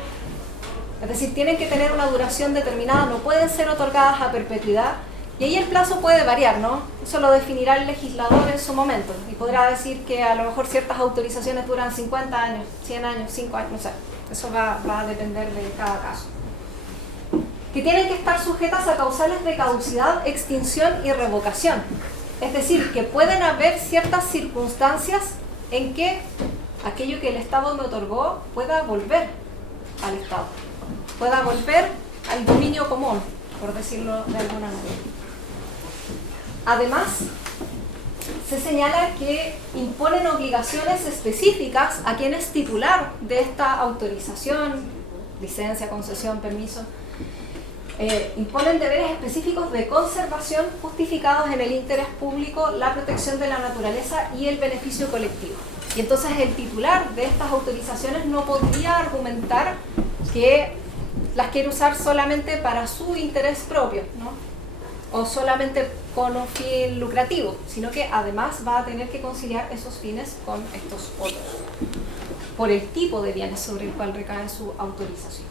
es decir, tienen que tener una duración determinada, no pueden ser otorgadas a perpetuidad, y ahí el plazo puede variar, ¿no? Eso lo definirá el legislador en su momento, y podrá decir que a lo mejor ciertas autorizaciones duran 50 años, 100 años, 5 años, no sé, eso va a depender de cada caso. que tienen que estar sujetas a causales de caducidad, extinción y revocación. Es decir, que pueden haber ciertas circunstancias en que aquello que el Estado me otorgó pueda volver al Estado, pueda volver al dominio común, por decirlo de alguna manera. Además, se señala que imponen obligaciones específicas a quien es titular de esta autorización, licencia, concesión, permiso. Imponen deberes específicos de conservación justificados en el interés público, la protección de la naturaleza y el beneficio colectivo. Y entonces el titular de estas autorizaciones no podría argumentar que las quiere usar solamente para su interés propio, ¿no? O solamente con un fin lucrativo, sino que además va a tener que conciliar esos fines con estos otros, por el tipo de bienes sobre el cual recae su autorización.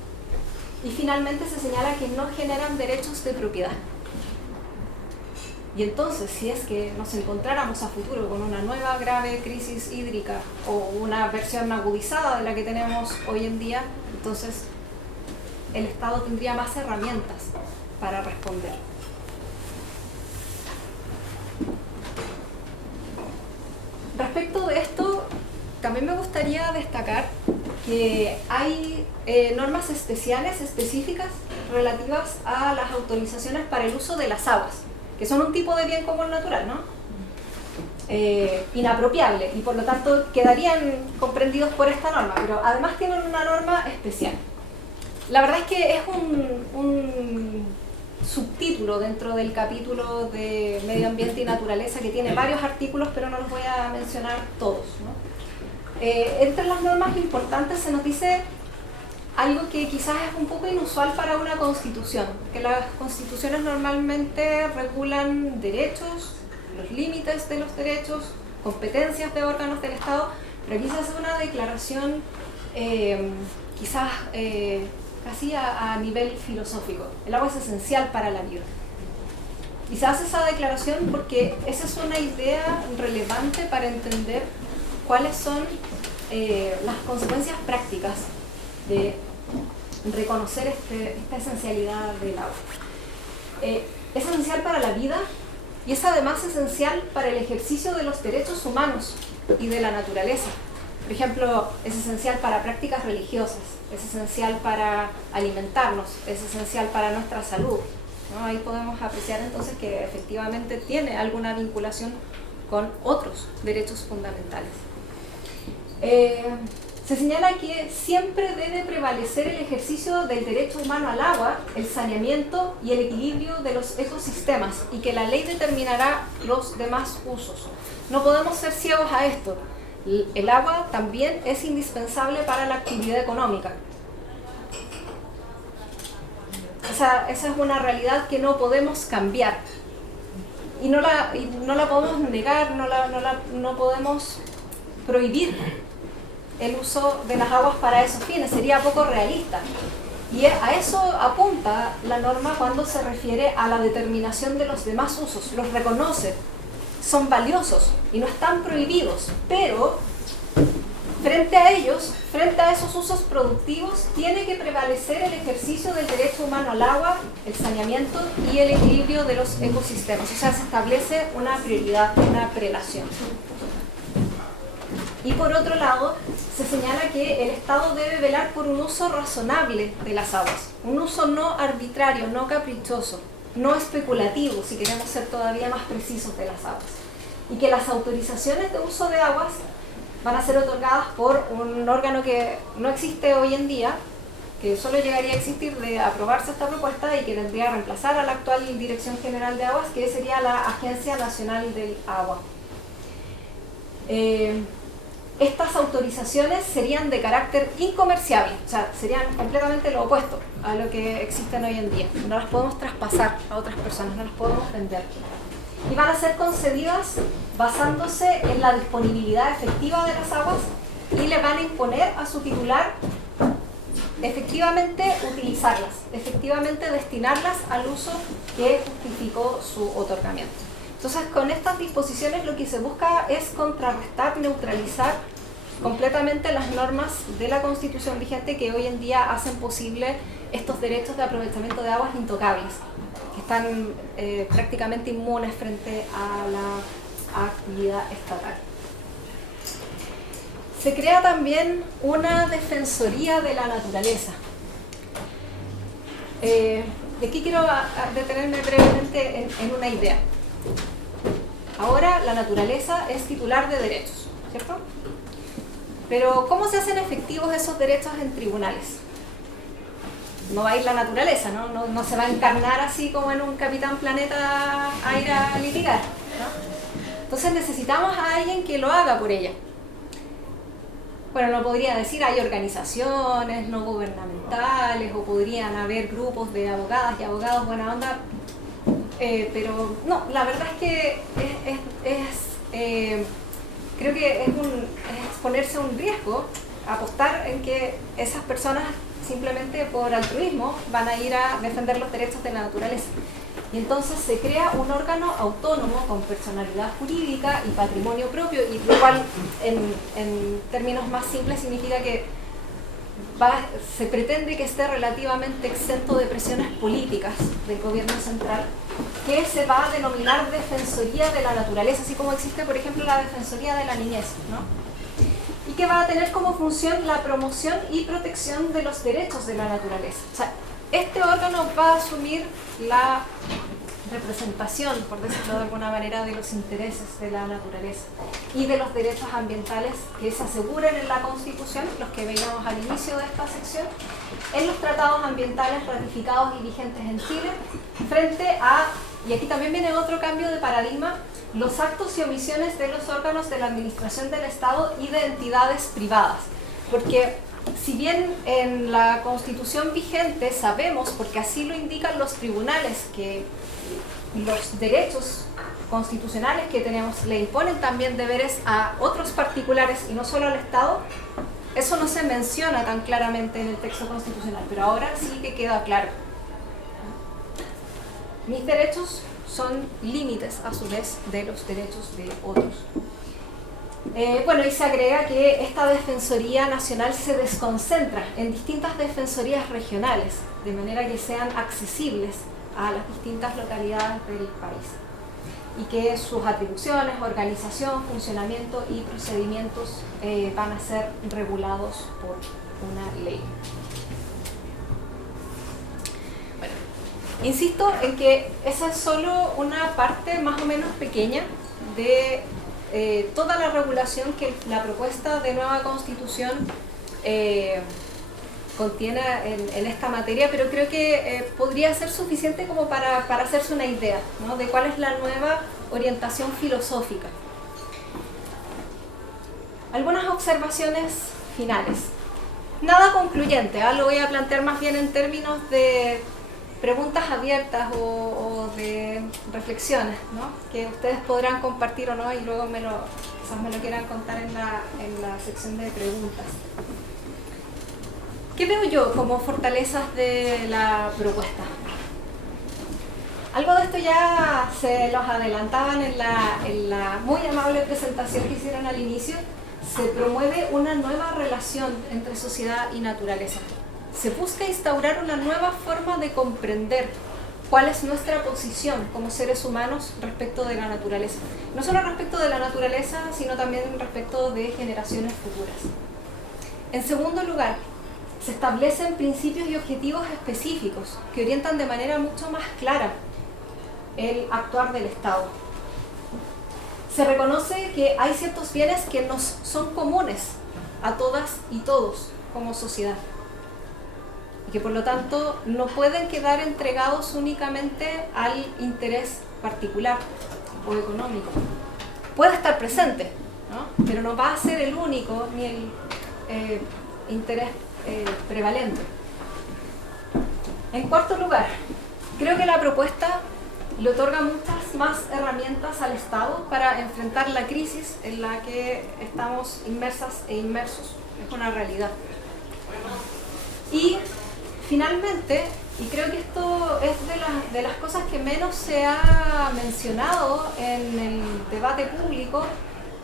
Y finalmente se señala que no generan derechos de propiedad. Y entonces, si es que nos encontráramos a futuro con una nueva grave crisis hídrica o una versión agudizada de la que tenemos hoy en día, entonces el Estado tendría más herramientas para responder. Respecto de esto, también me gustaría destacar que hay normas especiales, específicas, relativas a las autorizaciones para el uso de las aguas, que son un tipo de bien común natural, ¿no? Inapropiable, y por lo tanto quedarían comprendidos por esta norma, pero además tienen una norma especial. La verdad es que es un subtítulo dentro del capítulo de Medio Ambiente y Naturaleza que tiene varios artículos, pero no los voy a mencionar todos, ¿no? Entre las normas importantes se nos dice algo que quizás es un poco inusual para una constitución, que las constituciones normalmente regulan derechos, los límites de los derechos, competencias de órganos del Estado, pero aquí se hace una declaración quizás casi a nivel filosófico. El agua es esencial para la vida. Y se hace esa declaración porque esa es una idea relevante para entender cuáles son las consecuencias prácticas de reconocer esta esencialidad del agua. Es esencial para la vida y es además esencial para el ejercicio de los derechos humanos y de la naturaleza. Por ejemplo, es esencial para prácticas religiosas, es esencial para alimentarnos, es esencial para nuestra salud, ¿no? Ahí podemos apreciar entonces que efectivamente tiene alguna vinculación con otros derechos fundamentales. Se señala que siempre debe prevalecer el ejercicio del derecho humano al agua, el saneamiento y el equilibrio de los ecosistemas, y que la ley determinará los demás usos. No podemos ser ciegos a esto. El agua también es indispensable para la actividad económica. Esa es una realidad que no podemos cambiar. Y no la podemos negar, no podemos prohibir el uso de las aguas para esos fines, sería poco realista. Y a eso apunta la norma cuando se refiere a la determinación de los demás usos. Los reconoce, son valiosos y no están prohibidos, pero frente a ellos, frente a esos usos productivos, tiene que prevalecer el ejercicio del derecho humano al agua, el saneamiento y el equilibrio de los ecosistemas. O sea, se establece una prioridad, una prelación. Y por otro lado, se señala que el Estado debe velar por un uso razonable de las aguas, un uso no arbitrario, no caprichoso, no especulativo, si queremos ser todavía más precisos de las aguas. Y que las autorizaciones de uso de aguas van a ser otorgadas por un órgano que no existe hoy en día, que solo llegaría a existir de aprobarse esta propuesta y que tendría que reemplazar a la actual Dirección General de Aguas, que sería la Agencia Nacional del Agua. Estas autorizaciones serían de carácter incomerciable, o sea, serían completamente lo opuesto a lo que existen hoy en día. No las podemos traspasar a otras personas, no las podemos vender. Y van a ser concedidas basándose en la disponibilidad efectiva de las aguas y le van a imponer a su titular efectivamente utilizarlas, efectivamente destinarlas al uso que justificó su otorgamiento. Entonces, con estas disposiciones lo que se busca es contrarrestar, neutralizar completamente las normas de la Constitución vigente que hoy en día hacen posible estos derechos de aprovechamiento de aguas intocables, que están prácticamente inmunes frente a la actividad estatal. Se crea también una defensoría de la naturaleza. Y aquí quiero detenerme brevemente en una idea. Ahora la naturaleza es titular de derechos, ¿cierto? Pero ¿cómo se hacen efectivos esos derechos en tribunales? No va a ir la naturaleza, no se va a encarnar así como en un Capitán Planeta a ir a litigar, ¿no? Entonces necesitamos a alguien que lo haga por ella. Bueno, no podría decir, hay organizaciones no gubernamentales o podrían haber grupos de abogadas y abogados buena onda, pero no, la verdad es que creo que es ponerse a un riesgo, apostar en que esas personas simplemente por altruismo van a ir a defender los derechos de la naturaleza. Y entonces se crea un órgano autónomo con personalidad jurídica y patrimonio propio, y lo cual en términos más simples significa que se pretende que esté relativamente exento de presiones políticas del gobierno central, que se va a denominar Defensoría de la Naturaleza, así como existe, por ejemplo, la Defensoría de la Niñez, ¿no? Y que va a tener como función la promoción y protección de los derechos de la naturaleza. O sea, este órgano va a asumir la representación, por decirlo de alguna manera, de los intereses de la naturaleza y de los derechos ambientales que se aseguren en la Constitución, los que veíamos al inicio de esta sección, en los tratados ambientales ratificados y vigentes en Chile, frente a, y aquí también viene otro cambio de paradigma, los actos y omisiones de los órganos de la administración del Estado y de entidades privadas. Porque si bien en la Constitución vigente sabemos, porque así lo indican los tribunales, que los derechos constitucionales que tenemos le imponen también deberes a otros particulares y no solo al Estado, eso no se menciona tan claramente en el texto constitucional, pero ahora sí que queda claro. Mis derechos son límites, a su vez, de los derechos de otros. Bueno, y se agrega que esta Defensoría Nacional se desconcentra en distintas defensorías regionales, de manera que sean accesibles a las distintas localidades del país, y que sus atribuciones, organización, funcionamiento y procedimientos van a ser regulados por una ley. Bueno, insisto en que esa es solo una parte más o menos pequeña de toda la regulación que la propuesta de nueva Constitución contiene en esta materia, pero creo que podría ser suficiente como para hacerse una idea, ¿no?, de cuál es la nueva orientación filosófica. Algunas observaciones finales. Nada concluyente, lo voy a plantear más bien en términos de preguntas abiertas o de reflexiones, ¿no?, que ustedes podrán compartir o no, y luego quizás me lo quieran contar en la sección de preguntas. ¿Qué veo yo como fortalezas de la propuesta? Algo de esto ya se los adelantaban en la muy amable presentación que hicieron al inicio. Se promueve una nueva relación entre sociedad y naturaleza. Se busca instaurar una nueva forma de comprender cuál es nuestra posición como seres humanos respecto de la naturaleza. No solo respecto de la naturaleza, sino también respecto de generaciones futuras. En segundo lugar, se establecen principios y objetivos específicos que orientan de manera mucho más clara el actuar del Estado. Se reconoce que hay ciertos bienes que nos son comunes a todas y todos como sociedad, y que por lo tanto no pueden quedar entregados únicamente al interés particular o económico. Puede estar presente, ¿no?, pero no va a ser el único ni el interés prevalente. En cuarto lugar, creo que la propuesta le otorga muchas más herramientas al Estado para enfrentar la crisis en la que estamos inmersas e inmersos. Es una realidad. Y finalmente, y creo que esto es de las cosas que menos se ha mencionado en el debate público,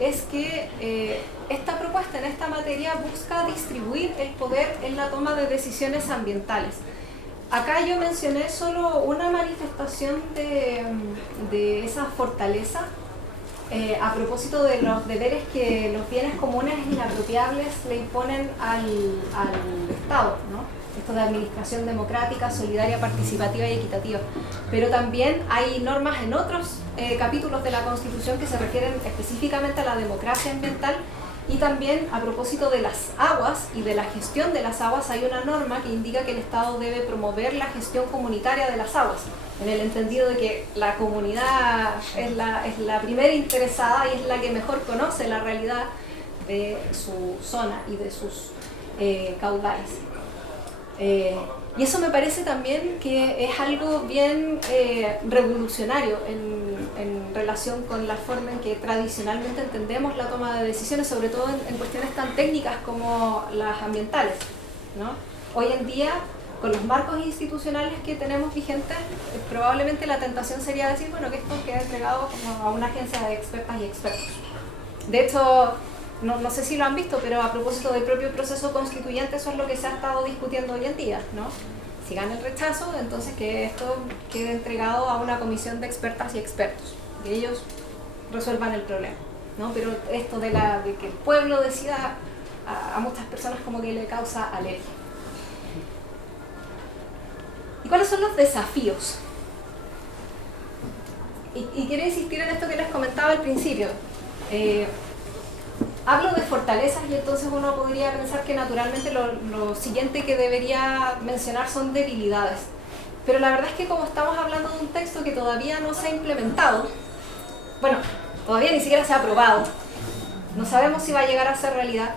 es que esta propuesta en esta materia busca distribuir el poder en la toma de decisiones ambientales. Acá yo mencioné solo una manifestación de esa fortaleza a propósito de los deberes que los bienes comunes inapropiables le imponen al Estado, ¿no? Esto de administración democrática, solidaria, participativa y equitativa. Pero también hay normas en otros capítulos de la Constitución que se refieren específicamente a la democracia ambiental, y también a propósito de las aguas y de la gestión de las aguas hay una norma que indica que el Estado debe promover la gestión comunitaria de las aguas, en el entendido de que la comunidad es la primera interesada y es la que mejor conoce la realidad de su zona y de sus caudales. Y eso me parece también que es algo bien revolucionario en relación con la forma en que tradicionalmente entendemos la toma de decisiones, sobre todo en cuestiones tan técnicas como las ambientales, ¿no? Hoy en día, con los marcos institucionales que tenemos vigentes, probablemente la tentación sería decir, bueno, que esto queda entregado como a una agencia de expertas y expertos. De hecho, no sé si lo han visto, pero a propósito del propio proceso constituyente, eso es lo que se ha estado discutiendo hoy en día, ¿no? Si gana el rechazo, entonces que esto quede entregado a una comisión de expertas y expertos, que ellos resuelvan el problema, ¿no? Pero esto de que el pueblo decida, a muchas personas como que le causa alergia. ¿Y cuáles son los desafíos? Y quiero insistir en esto que les comentaba al principio. Hablo de fortalezas y entonces uno podría pensar que naturalmente lo siguiente que debería mencionar son debilidades. Pero la verdad es que como estamos hablando de un texto que todavía no se ha implementado, bueno, todavía ni siquiera se ha aprobado, no sabemos si va a llegar a ser realidad,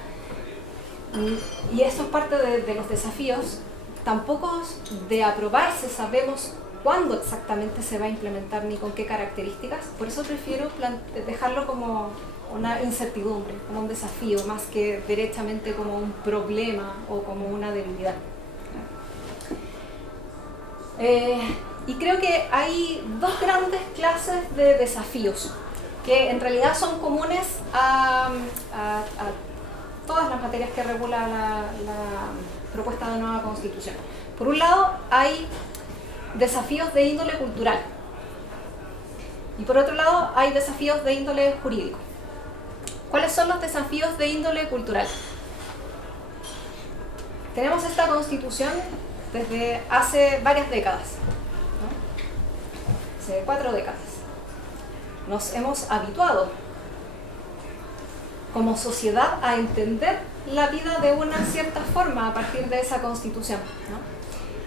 y esto es parte de los desafíos. Tampoco de aprobarse sabemos cuándo exactamente se va a implementar ni con qué características, por eso prefiero dejarlo como una incertidumbre, como un desafío, más que derechamente como un problema o como una debilidad. Y creo que hay dos grandes clases de desafíos que en realidad son comunes a todas las materias que regula la propuesta de nueva Constitución. Por un lado, hay desafíos de índole cultural y por otro lado hay desafíos de índole jurídico. ¿Cuáles son los desafíos de índole cultural? Tenemos esta Constitución desde hace varias décadas, ¿no? Hace 4 décadas. Nos hemos habituado como sociedad a entender la vida de una cierta forma a partir de esa Constitución, ¿no?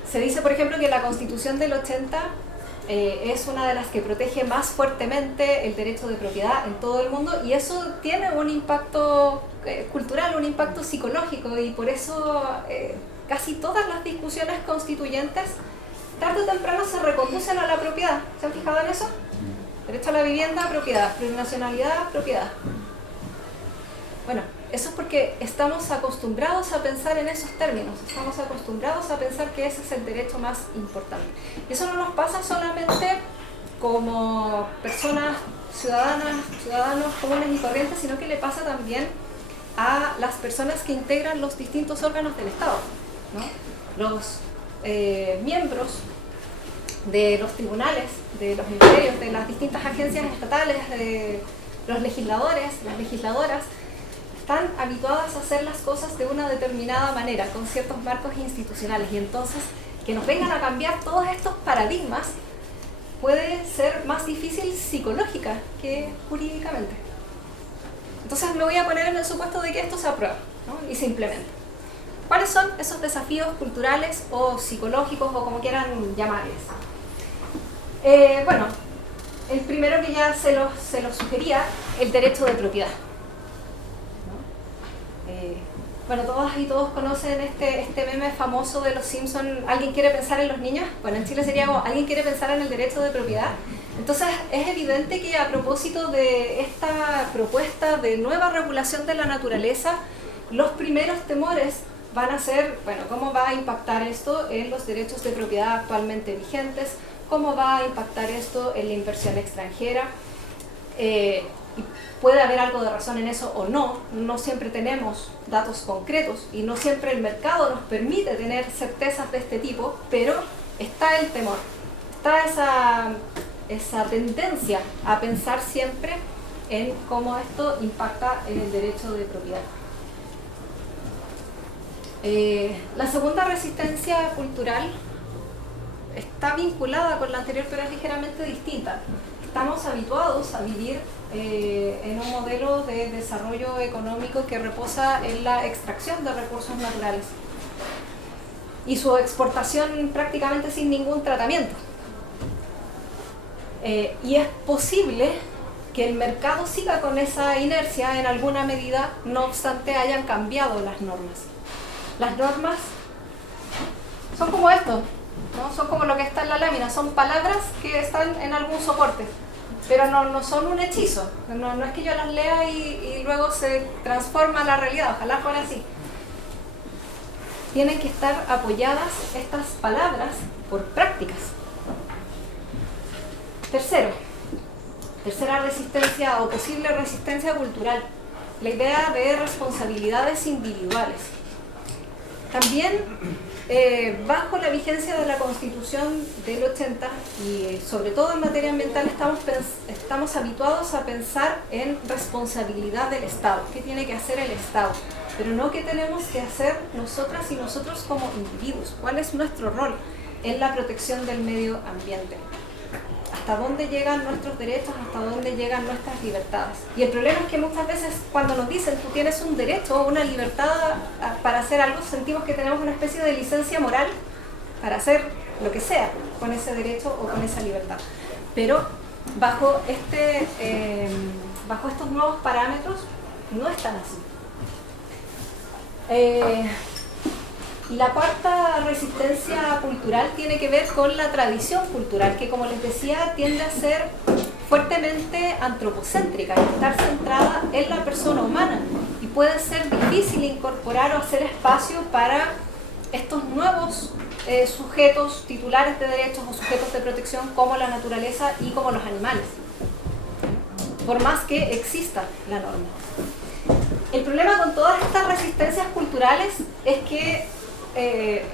Se dice, por ejemplo, que la Constitución del 80 es una de las que protege más fuertemente el derecho de propiedad en todo el mundo, y eso tiene un impacto cultural, un impacto psicológico, y por eso casi todas las discusiones constituyentes tarde o temprano se reconducen a la propiedad. ¿Se han fijado en eso? Derecho a la vivienda, propiedad; plurinacionalidad, propiedad. Bueno, eso es porque estamos acostumbrados a pensar en esos términos, estamos acostumbrados a pensar que ese es el derecho más importante. Y eso no nos pasa solamente como personas ciudadanos comunes y corrientes, sino que le pasa también a las personas que integran los distintos órganos del Estado, ¿no? Los miembros de los tribunales, de los ministerios, de las distintas agencias estatales, de los legisladores, las legisladoras, están habituadas a hacer las cosas de una determinada manera, con ciertos marcos institucionales, y entonces que nos vengan a cambiar todos estos paradigmas puede ser más difícil psicológica que jurídicamente. Entonces me voy a poner en el supuesto de que esto se aprueba, ¿no? Y se implementa. ¿Cuáles son esos desafíos culturales o psicológicos o como quieran llamarles? Bueno, el primero que ya se los sugería, el derecho de propiedad. Bueno, todas y todos conocen este meme famoso de los Simpsons, ¿alguien quiere pensar en los niños? Bueno, en Chile sería como, ¿alguien quiere pensar en el derecho de propiedad? Entonces es evidente que a propósito de esta propuesta de nueva regulación de la naturaleza, los primeros temores van a ser, bueno, ¿cómo va a impactar esto en los derechos de propiedad actualmente vigentes? ¿Cómo va a impactar esto en la inversión extranjera? y puede haber algo de razón en eso o no, no siempre tenemos datos concretos y no siempre el mercado nos permite tener certezas de este tipo, pero está el temor, está esa tendencia a pensar siempre en cómo esto impacta en el derecho de propiedad. La segunda resistencia cultural está vinculada con la anterior, pero es ligeramente distinta. Estamos habituados a vivir en un modelo de desarrollo económico que reposa en la extracción de recursos naturales y su exportación prácticamente sin ningún tratamiento. Y es posible que el mercado siga con esa inercia en alguna medida, no obstante hayan cambiado las normas. Las normas son como esto, ¿no? Son como lo que está en la lámina, son palabras que están en algún soporte, pero no son un hechizo, no es que yo las lea y luego se transforma la realidad, ojalá fuera así. Tienen que estar apoyadas estas palabras por prácticas. Tercera resistencia o posible resistencia cultural, la idea de responsabilidades individuales. También bajo la vigencia de la Constitución del 80 y sobre todo en materia ambiental estamos habituados a pensar en responsabilidad del Estado. ¿Qué tiene que hacer el Estado? Pero no qué tenemos que hacer nosotras y nosotros como individuos. ¿Cuál es nuestro rol en la protección del medio ambiente? ¿Hasta dónde llegan nuestros derechos? ¿Hasta dónde llegan nuestras libertades? Y el problema es que muchas veces cuando nos dicen tú tienes un derecho o una libertad para hacer algo, sentimos que tenemos una especie de licencia moral para hacer lo que sea con ese derecho o con esa libertad. Pero bajo estos nuevos parámetros no es tan así. Y la cuarta resistencia cultural tiene que ver con la tradición cultural, que como les decía tiende a ser fuertemente antropocéntrica y estar centrada en la persona humana, y puede ser difícil incorporar o hacer espacio para estos nuevos sujetos titulares de derechos o sujetos de protección como la naturaleza y como los animales, por más que exista la norma. El problema con todas estas resistencias culturales es que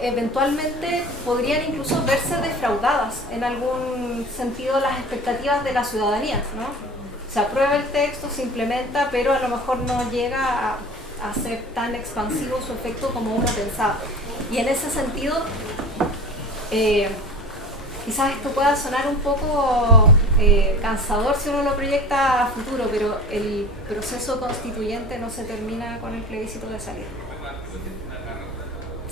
eventualmente podrían incluso verse defraudadas en algún sentido las expectativas de la ciudadanía, ¿no? Se aprueba el texto, se implementa, pero a lo mejor no llega a ser tan expansivo su efecto como uno pensaba. Y en ese sentido, quizás esto pueda sonar un poco cansador si uno lo proyecta a futuro, pero el proceso constituyente no se termina con el plebiscito de salida.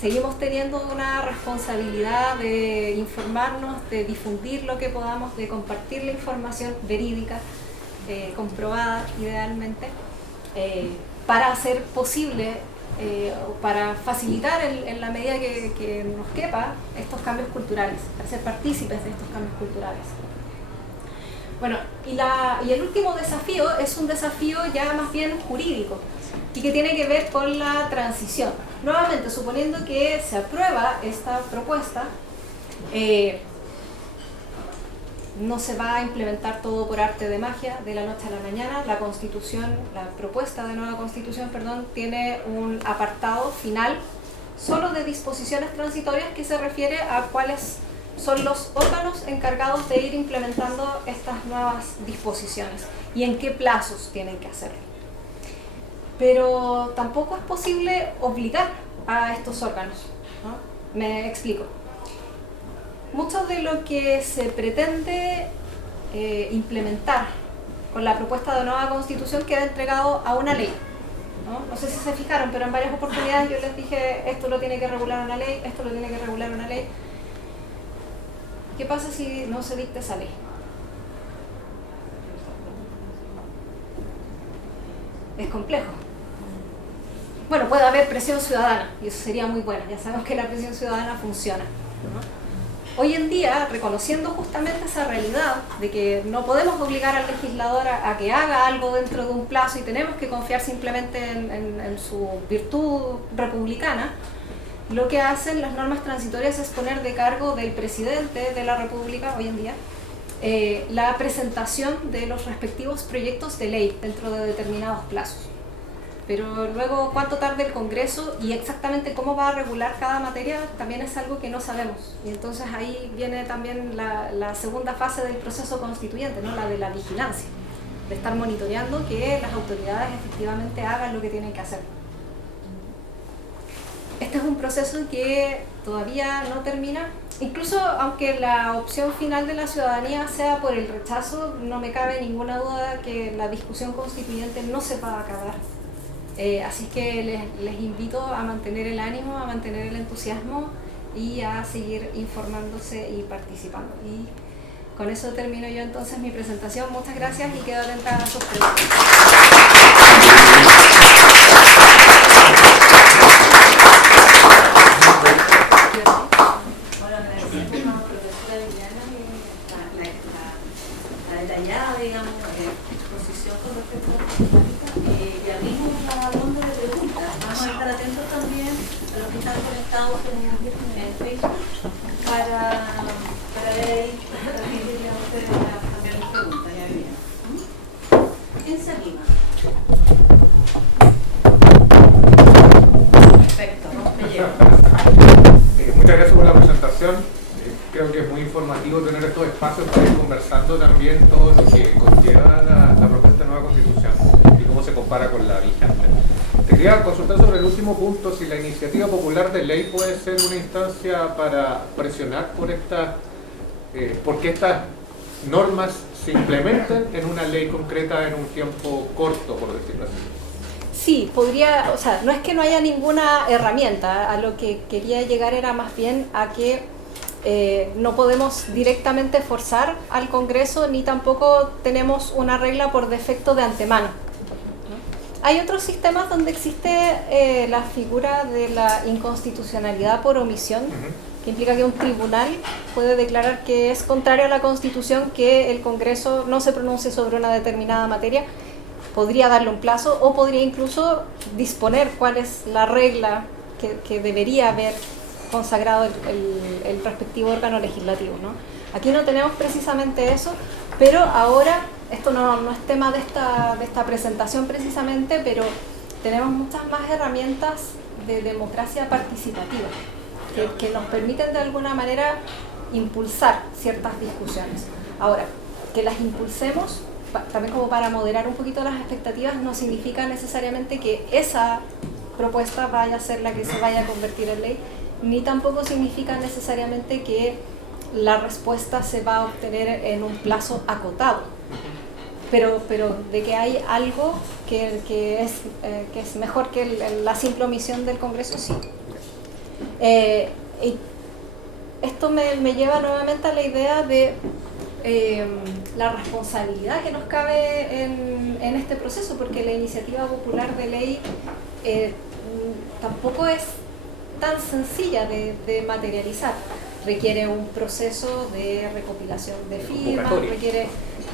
Seguimos teniendo una responsabilidad de informarnos, de difundir lo que podamos, de compartir la información verídica, comprobada idealmente, para hacer posible, para facilitar en la medida que nos quepa estos cambios culturales, para ser partícipes de estos cambios culturales. Bueno, y el último desafío es un desafío ya más bien jurídico y que tiene que ver con la transición. Nuevamente, suponiendo que se aprueba esta propuesta, no se va a implementar todo por arte de magia de la noche a la mañana. La Constitución, la propuesta de nueva Constitución, tiene un apartado final solo de disposiciones transitorias que se refiere a cuáles son los órganos encargados de ir implementando estas nuevas disposiciones y en qué plazos tienen que hacerlo. Pero tampoco es posible obligar a estos órganos, ¿no? Me explico. Mucho de lo que se pretende implementar con la propuesta de nueva Constitución queda entregado a una ley, ¿no? No sé si se fijaron, pero en varias oportunidades yo les dije esto lo tiene que regular una ley, esto lo tiene que regular una ley. ¿Qué pasa si no se dicta esa ley? Es complejo. Bueno, puede haber presión ciudadana y eso sería muy bueno. Ya sabemos que la presión ciudadana funciona, ¿no? Hoy en día, reconociendo justamente esa realidad de que no podemos obligar al legislador a que haga algo dentro de un plazo y tenemos que confiar simplemente en su virtud republicana, lo que hacen las normas transitorias es poner de cargo del presidente de la República hoy en día la presentación de los respectivos proyectos de ley dentro de determinados plazos. Pero luego cuánto tarde el Congreso y exactamente cómo va a regular cada materia también es algo que no sabemos. Y entonces ahí viene también la segunda fase del proceso constituyente, ¿no? La de la vigilancia, de estar monitoreando que las autoridades efectivamente hagan lo que tienen que hacer. Este es un proceso que todavía no termina. Incluso aunque la opción final de la ciudadanía sea por el rechazo, no me cabe ninguna duda que la discusión constituyente no se va a acabar. Así que les invito a mantener el ánimo, a mantener el entusiasmo y a seguir informándose y participando. Y con eso termino yo entonces mi presentación. Muchas gracias y quedo atenta a sus preguntas. Bueno, agradecemos a la profesora Viviana la detallada, digamos, exposición con respecto a la temática, y abrimos la ronda de preguntas. Vamos a estar atentos también a los que están conectados en Facebook para ver ahí transmitirle a ustedes también las preguntas. Ya Viviana. ¿Quién se anima? Perfecto, me llevo. Muchas gracias por la presentación. Creo que es muy informativo tener estos espacios para ir conversando también todo lo que conlleva la propuesta de nueva constitución y cómo se compara con la vigente. Te quería consultar sobre el último punto, si la iniciativa popular de ley puede ser una instancia para presionar por porque estas normas se implementen en una ley concreta en un tiempo corto, por decirlo así. Sí, podría, o sea, no es que no haya ninguna herramienta, a lo que quería llegar era más bien a que no podemos directamente forzar al Congreso ni tampoco tenemos una regla por defecto de antemano, ¿no? Hay otros sistemas donde existe la figura de la inconstitucionalidad por omisión, que implica que un tribunal puede declarar que es contrario a la Constitución que el Congreso no se pronuncie sobre una determinada materia. Podría darle un plazo o podría incluso disponer cuál es la regla que debería haber consagrado el respectivo órgano legislativo, ¿no? Aquí no tenemos precisamente eso, pero ahora, esto no es tema de esta presentación precisamente, pero tenemos muchas más herramientas de democracia participativa que nos permiten de alguna manera impulsar ciertas discusiones. Ahora, que las impulsemos también como para moderar un poquito las expectativas, no significa necesariamente que esa propuesta vaya a ser la que se vaya a convertir en ley, ni tampoco significa necesariamente que la respuesta se va a obtener en un plazo acotado, pero de que hay algo que es mejor que la simple omisión del Congreso, sí. Y esto me lleva nuevamente a la idea de la responsabilidad que nos cabe en este proceso, porque la iniciativa popular de ley tampoco es tan sencilla de materializar. Requiere un proceso de recopilación de firmas, requiere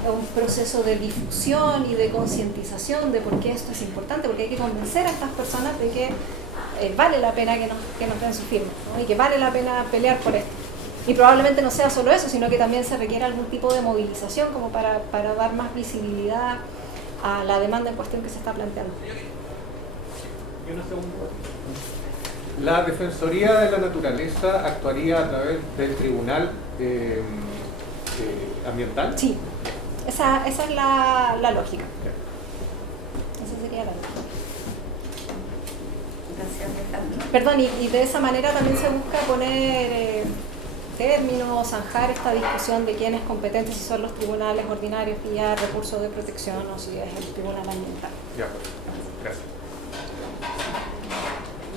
un proceso de difusión y de concientización de por qué esto es importante, porque hay que convencer a estas personas de que vale la pena que nos den su firma, ¿no? Y que vale la pena pelear por esto. Y probablemente no sea solo eso, sino que también se requiere algún tipo de movilización como para dar más visibilidad a la demanda en cuestión que se está planteando. La Defensoría de la Naturaleza actuaría a través del Tribunal Ambiental. Sí, esa es la lógica. Esa sería la lógica. Gracias, Alejandro. Perdón, y de esa manera también se busca poner términos, zanjar esta discusión de quién es competente, si son los tribunales ordinarios que ya recursos de protección o si es el tribunal ambiental. Ya, pues. Gracias.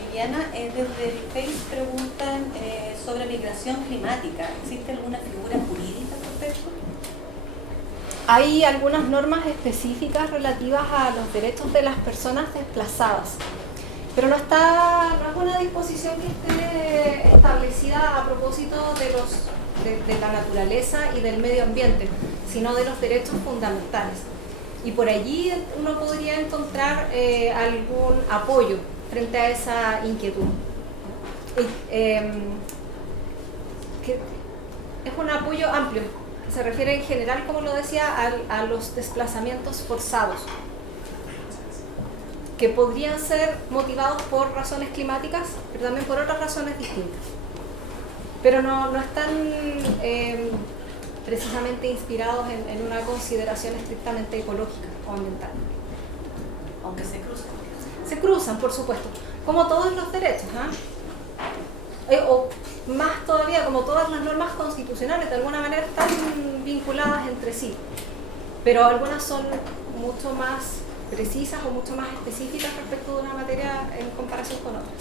Viviana, desde el Face preguntan sobre migración climática. ¿Existe alguna figura jurídica al respecto? Hay algunas normas específicas relativas a los derechos de las personas desplazadas, pero no es una disposición que esté establecida a propósito de la naturaleza y del medio ambiente, sino de los derechos fundamentales. Y por allí uno podría encontrar algún apoyo frente a esa inquietud. Que es un apoyo amplio, se refiere en general, como lo decía, a los desplazamientos forzados, que podrían ser motivados por razones climáticas, pero también por otras razones distintas. Pero no están precisamente inspirados en una consideración estrictamente ecológica o ambiental. Aunque se cruzan. Se cruzan, por supuesto, como todos los derechos, o más todavía, como todas las normas constitucionales, de alguna manera están vinculadas entre sí, pero algunas son mucho más precisas o mucho más específicas respecto de una materia en comparación con otras.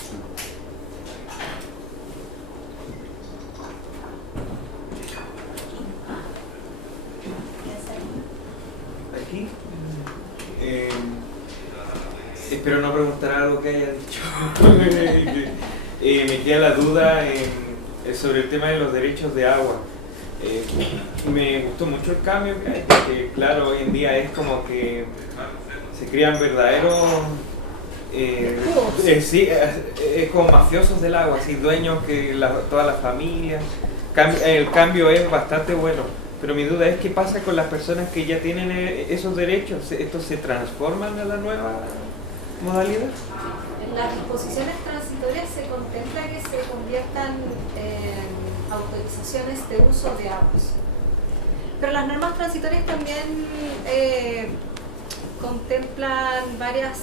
Aquí. Espero no preguntar algo que haya dicho. Me queda la duda sobre el tema de los derechos de agua. Me gustó mucho el cambio que hay, porque claro, hoy en día es como que se crean verdaderos sí, es como mafiosos del agua, así dueños que toda la familia. El cambio es bastante bueno, pero mi duda es qué pasa con las personas que ya tienen esos derechos. ¿Estos se transforman a la nueva modalidad? En las disposiciones transitorias se contempla que se conviertan en autorizaciones de uso de aguas. Pero las normas transitorias también contemplan varias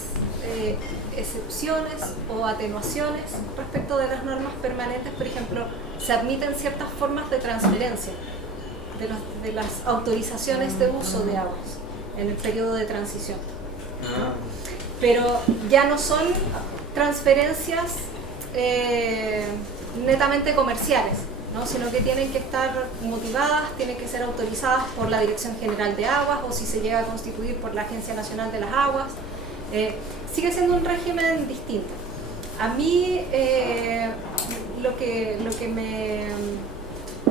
excepciones o atenuaciones respecto de las normas permanentes. Por ejemplo, se admiten ciertas formas de transferencia de las autorizaciones de uso de aguas en el periodo de transición, ¿no? Pero ya no son transferencias netamente comerciales, ¿no? Sino que tienen que estar motivadas, tienen que ser autorizadas por la Dirección General de Aguas, o si se llega a constituir por la Agencia Nacional de las Aguas. Sigue siendo un régimen distinto. A mí lo que me,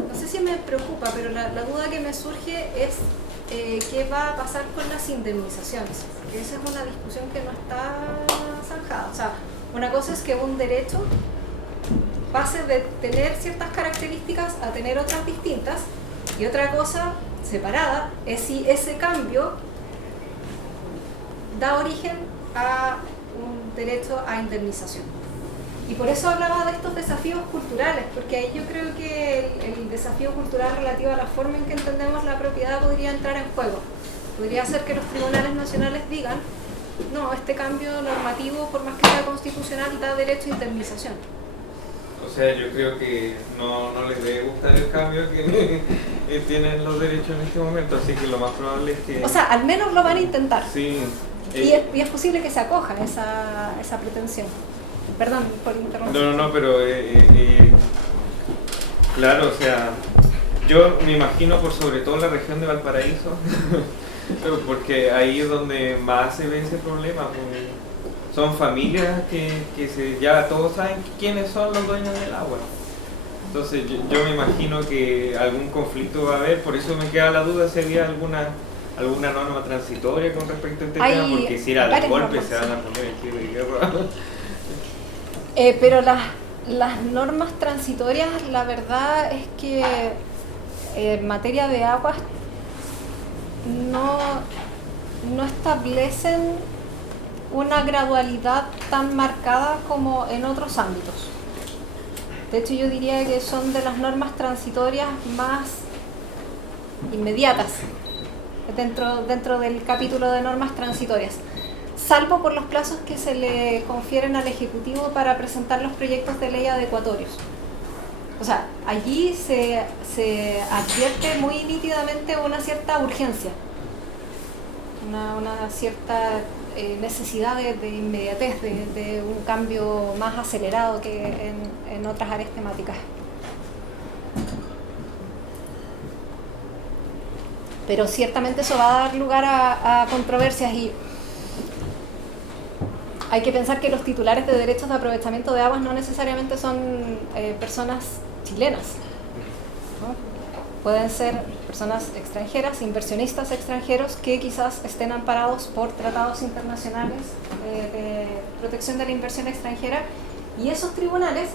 no sé si me preocupa, pero la duda que me surge es qué va a pasar con las indemnizaciones, porque esa es una discusión que no está zanjada. O sea, una cosa es que un derecho pase de tener ciertas características a tener otras distintas, y otra cosa separada es si ese cambio da origen a un derecho a indemnización. Y por eso hablaba de estos desafíos culturales, porque ahí yo creo que el desafío cultural relativo a la forma en que entendemos la propiedad podría entrar en juego. Podría ser que los tribunales nacionales digan, no, este cambio normativo, por más que sea constitucional, da derecho a indemnización. O sea, yo creo que no les debe gustar el cambio que tienen los derechos en este momento, así que lo más probable es que... O sea, al menos lo van a intentar. Sí. Y es posible que se acoja esa pretensión. Perdón por interrumpir. No, pero claro, o sea, yo me imagino por sobre todo la región de Valparaíso, porque ahí es donde más se ve ese problema. Son familias que ya todos saben quiénes son los dueños del agua. Entonces yo me imagino que algún conflicto va a haber, por eso me queda la duda si había alguna norma transitoria con respecto a este tema, porque si era de golpe se van a poner en pie de guerra. Pero las normas transitorias, la verdad es que en materia de aguas no establecen una gradualidad tan marcada como en otros ámbitos. De hecho, yo diría que son de las normas transitorias más inmediatas dentro del capítulo de normas transitorias, salvo por los plazos que se le confieren al Ejecutivo para presentar los proyectos de ley adecuatorios. O sea, allí se advierte muy nítidamente una cierta urgencia, una cierta necesidad de inmediatez, de un cambio más acelerado que en otras áreas temáticas. Pero ciertamente eso va a dar lugar a controversias, y hay que pensar que los titulares de derechos de aprovechamiento de aguas no necesariamente son personas chilenas, ¿no? Pueden ser personas extranjeras, inversionistas extranjeros que quizás estén amparados por tratados internacionales de protección de la inversión extranjera, y esos tribunales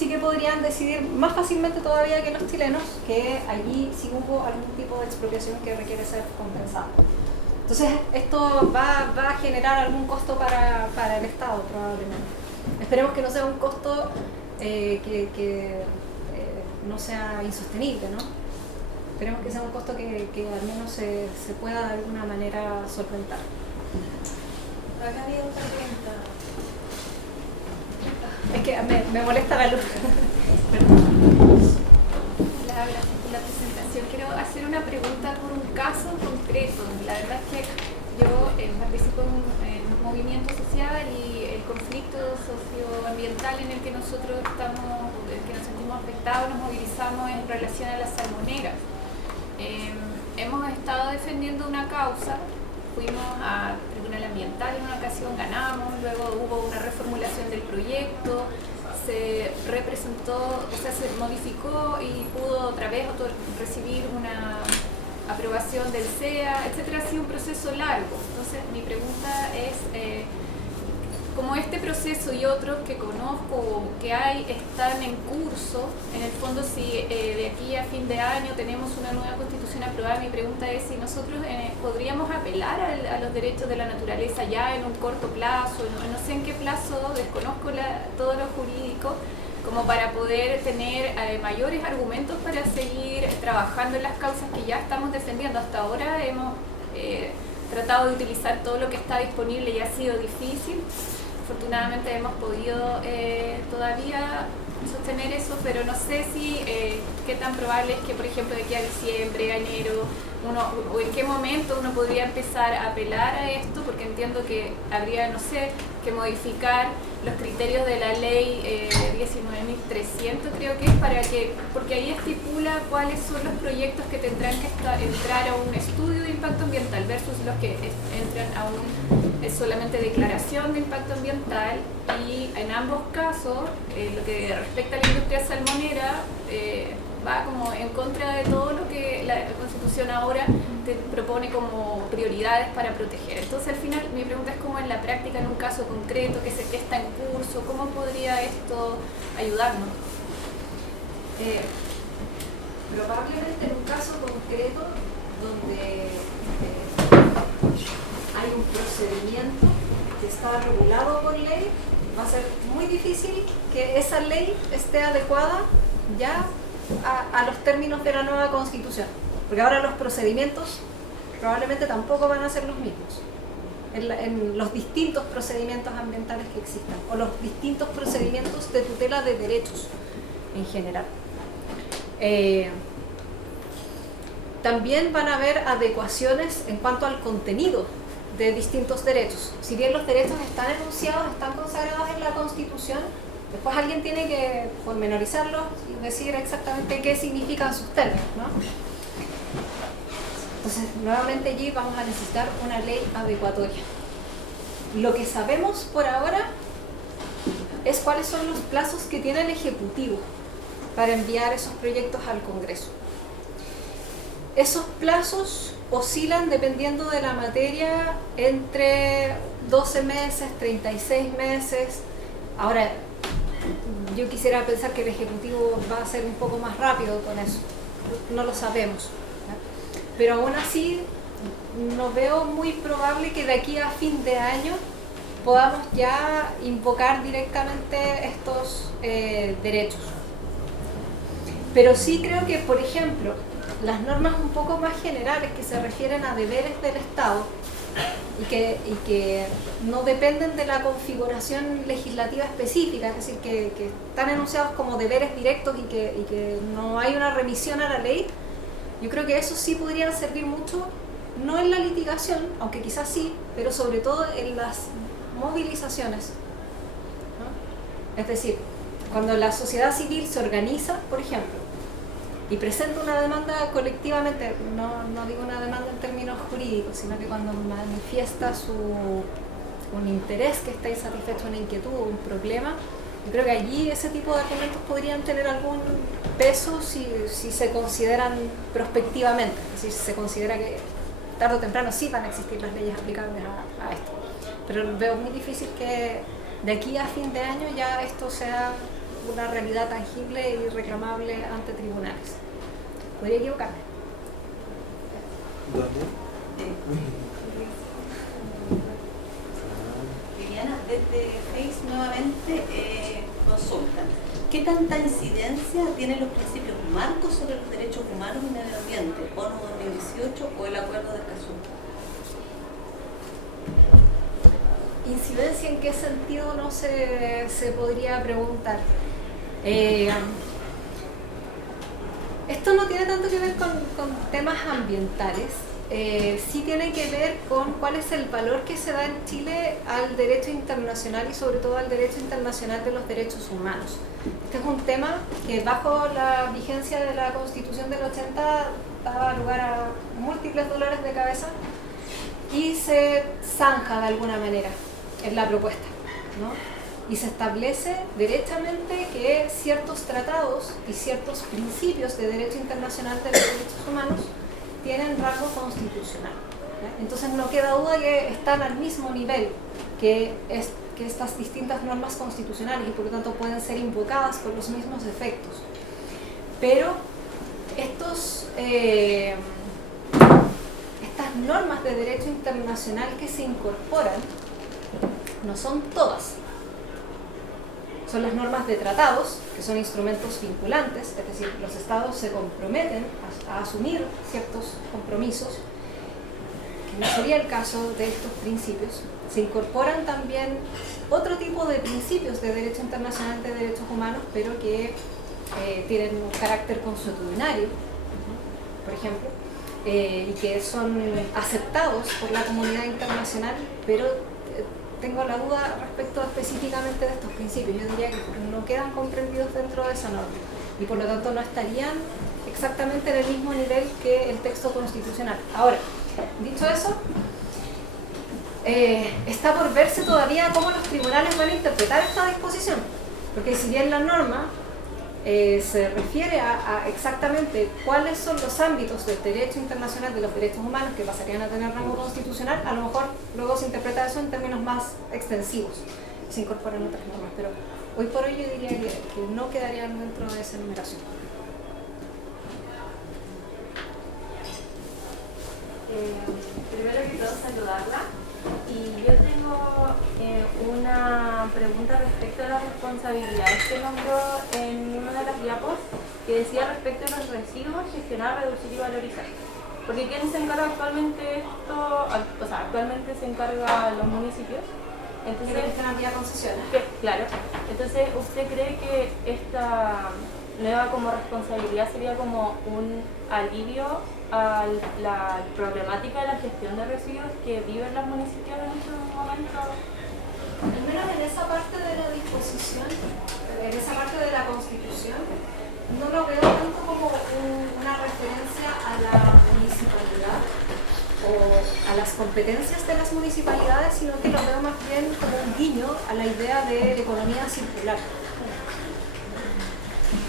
sí que podrían decidir más fácilmente todavía que los chilenos que allí sí hubo algún tipo de expropiación que requiere ser compensada. Entonces esto va a generar algún costo para el Estado probablemente. Esperemos que no sea un costo que no sea insostenible, ¿no? Esperemos que sea un costo que al menos se pueda de alguna manera solventar. Acá había otra pregunta. Es que me molesta la luz. Gracias por la presentación. Quiero hacer una pregunta por un caso concreto. La verdad es que yo participo en un movimiento social y el conflicto socioambiental en el que nosotros estamos, en el que nos sentimos afectados, nos movilizamos en relación a las salmoneras. Hemos estado defendiendo una causa, fuimos a Tribunal Ambiental en una ocasión, ganamos, luego hubo una reformulación del proyecto, se representó, o sea, se modificó y pudo otra vez recibir una aprobación del CEA, etcétera. Ha sido un proceso largo. Entonces, mi pregunta es, como este proceso y otros que conozco que hay están en curso, en el fondo si de aquí a fin de año tenemos una nueva constitución aprobada, mi pregunta es si nosotros podríamos apelar a los derechos de la naturaleza ya en un corto plazo, no sé en qué plazo, desconozco todo lo jurídico, como para poder tener mayores argumentos para seguir trabajando en las causas que ya estamos defendiendo. Hasta ahora hemos tratado de utilizar todo lo que está disponible y ha sido difícil. Afortunadamente hemos podido todavía sostener eso, pero no sé si qué tan probable es que, por ejemplo, de aquí a diciembre, a enero, o en qué momento uno podría empezar a apelar a esto, porque entiendo que habría, no sé, que modificar los criterios de la ley 19.300, creo que es, porque ahí estipula cuáles son los proyectos que tendrán que entrar a un estudio de impacto ambiental versus los que entran a solamente declaración de impacto ambiental, y en ambos casos, lo que respecta a la industria salmonera, va como en contra de todo lo que la Constitución ahora te propone como prioridades para proteger. Entonces, al final, mi pregunta es cómo en la práctica, en un caso concreto que está en curso, ¿cómo podría esto ayudarnos? Probablemente en un caso concreto donde hay un procedimiento que está regulado por ley, va a ser muy difícil que esa ley esté adecuada ya a los términos de la nueva Constitución, porque ahora los procedimientos probablemente tampoco van a ser los mismos en los distintos procedimientos ambientales que existan, o los distintos procedimientos de tutela de derechos en general. También van a haber adecuaciones en cuanto al contenido de distintos derechos. Si bien los derechos están enunciados, están consagrados en la Constitución, después alguien tiene que pormenorizarlos y decir exactamente qué significan sus términos, ¿no? Entonces, nuevamente allí vamos a necesitar una ley adecuatoria. Lo que sabemos por ahora es cuáles son los plazos que tiene el Ejecutivo para enviar esos proyectos al Congreso. Esos plazos oscilan dependiendo de la materia entre 12 meses, 36 meses. Ahora, yo quisiera pensar que el Ejecutivo va a ser un poco más rápido con eso. No lo sabemos, ¿no? Pero aún así, no veo muy probable que de aquí a fin de año podamos ya invocar directamente estos derechos. Pero sí creo que, por ejemplo, las normas un poco más generales que se refieren a deberes del Estado y que no dependen de la configuración legislativa específica, es decir, que están enunciados como deberes directos y que no hay una remisión a la ley, yo creo que eso sí podría servir mucho, no en la litigación, aunque quizás sí, pero sobre todo en las movilizaciones, ¿no? Es decir, cuando la sociedad civil se organiza, por ejemplo, y presenta una demanda colectivamente, no digo una demanda en términos jurídicos, sino que cuando manifiesta un interés que está insatisfecho, una inquietud, un problema, yo creo que allí ese tipo de argumentos podrían tener algún peso si se consideran prospectivamente, es decir, si se considera que tarde o temprano sí van a existir las leyes aplicables a esto. Pero veo muy difícil que de aquí a fin de año ya esto sea una realidad tangible y reclamable ante tribunales. Podría equivocarme. Liliana, desde Face nuevamente consulta. ¿Qué tanta incidencia tienen los principios marcos sobre los derechos humanos y medio ambiente, ONU 2018 o el Acuerdo de Escazú? ¿Incidencia en qué sentido? No se podría preguntar. Esto no tiene tanto que ver con temas ambientales, sí tiene que ver con cuál es el valor que se da en Chile al derecho internacional y sobre todo al derecho internacional de los derechos humanos. Este es un tema que bajo la vigencia de la Constitución del 80 daba lugar a múltiples dolores de cabeza y se zanja de alguna manera en la propuesta, ¿no? Y se establece derechamente que ciertos tratados y ciertos principios de derecho internacional de los derechos humanos tienen rango constitucional, ¿ya? Entonces no queda duda que están al mismo nivel que estas distintas normas constitucionales y por lo tanto pueden ser invocadas con los mismos efectos. Pero estas normas de derecho internacional que se incorporan no son todas. Son las normas de tratados, que son instrumentos vinculantes, es decir, los estados se comprometen a asumir ciertos compromisos, que no sería el caso de estos principios. Se incorporan también otro tipo de principios de derecho internacional de derechos humanos, pero que tienen un carácter consuetudinario, por ejemplo, y que son aceptados por la comunidad internacional, pero tengo la duda respecto específicamente de estos principios. Yo diría que no quedan comprendidos dentro de esa norma y por lo tanto no estarían exactamente en el mismo nivel que el texto constitucional. Ahora, dicho eso, está por verse todavía cómo los tribunales van a interpretar esta disposición, porque si bien la norma se refiere a exactamente cuáles son los ámbitos del derecho internacional de los derechos humanos que pasarían a tener rango constitucional, a lo mejor luego se interpreta eso en términos más extensivos, se incorporan otras normas, pero hoy por hoy yo diría que no quedarían dentro de esa enumeración. Primero que todo saludarla y yo tengo una pregunta respecto a las responsabilidades que nombró en una de las diapos que decía respecto a los residuos, gestionar, reducir y valorizar. Porque ¿quién se encarga actualmente esto? O sea, actualmente se encarga los municipios. Entonces, ¿Quién gestionar vía concesiones? Claro. Entonces, ¿usted cree que esta nueva como responsabilidad sería como un alivio a la problemática de la gestión de residuos que viven los municipios en estos momentos? Al menos en esa parte de la disposición, en esa parte de la Constitución, no lo veo tanto como una referencia a la municipalidad o a las competencias de las municipalidades, sino que lo veo más bien como un guiño a la idea de economía circular,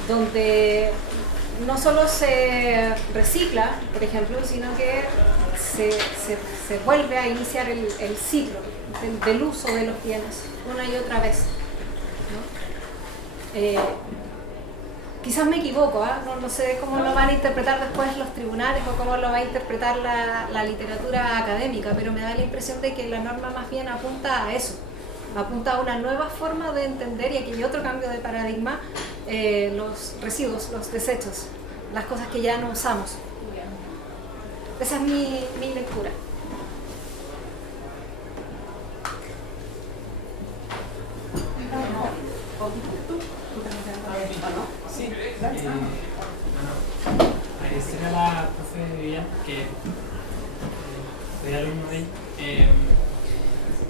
donde no solo se recicla, por ejemplo, sino que se vuelve a iniciar el ciclo del uso de los bienes una y otra vez, ¿no? Quizás me equivoco, no sé cómo lo van a interpretar después los tribunales o cómo lo va a interpretar la literatura académica, pero me da la impresión de que la norma más bien apunta a eso, apunta a una nueva forma de entender, y aquí hay otro cambio de paradigma, los residuos, los desechos, las cosas que ya no usamos. Esa es mi lectura. Sí, agradecer a la profe Vivian, que soy alumno de ella.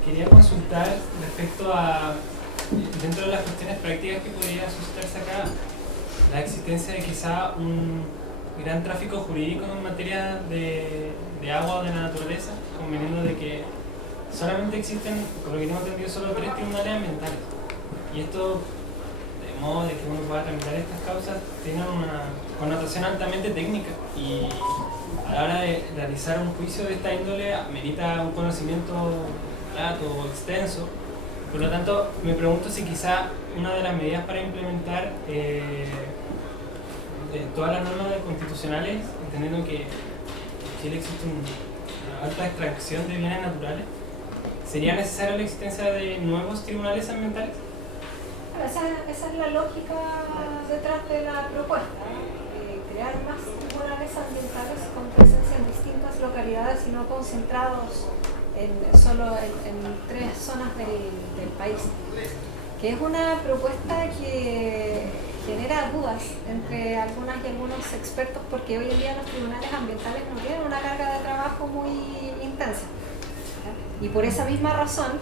Quería consultar respecto a, dentro de las cuestiones prácticas que podría suscitarse acá, la existencia de quizá un gran tráfico jurídico en materia de agua o de la naturaleza, conveniendo de que solamente existen, por lo que tengo entendido, solo 3 tribunales ambientales. Y esto, de modo de que uno pueda tramitar estas causas, tiene una connotación altamente técnica y a la hora de realizar un juicio de esta índole amerita un conocimiento lato o extenso. Por lo tanto, me pregunto si quizá una de las medidas para implementar todas las normas constitucionales, entendiendo que en Chile existe una alta extracción de bienes naturales, ¿sería necesaria la existencia de nuevos tribunales ambientales? Esa es la lógica detrás de la propuesta, crear más tribunales ambientales con presencia en distintas localidades y no concentrados solo en 3 zonas del país, que es una propuesta que genera dudas entre algunas y algunos expertos, porque hoy en día los tribunales ambientales no tienen una carga de trabajo muy intensa, y por esa misma razón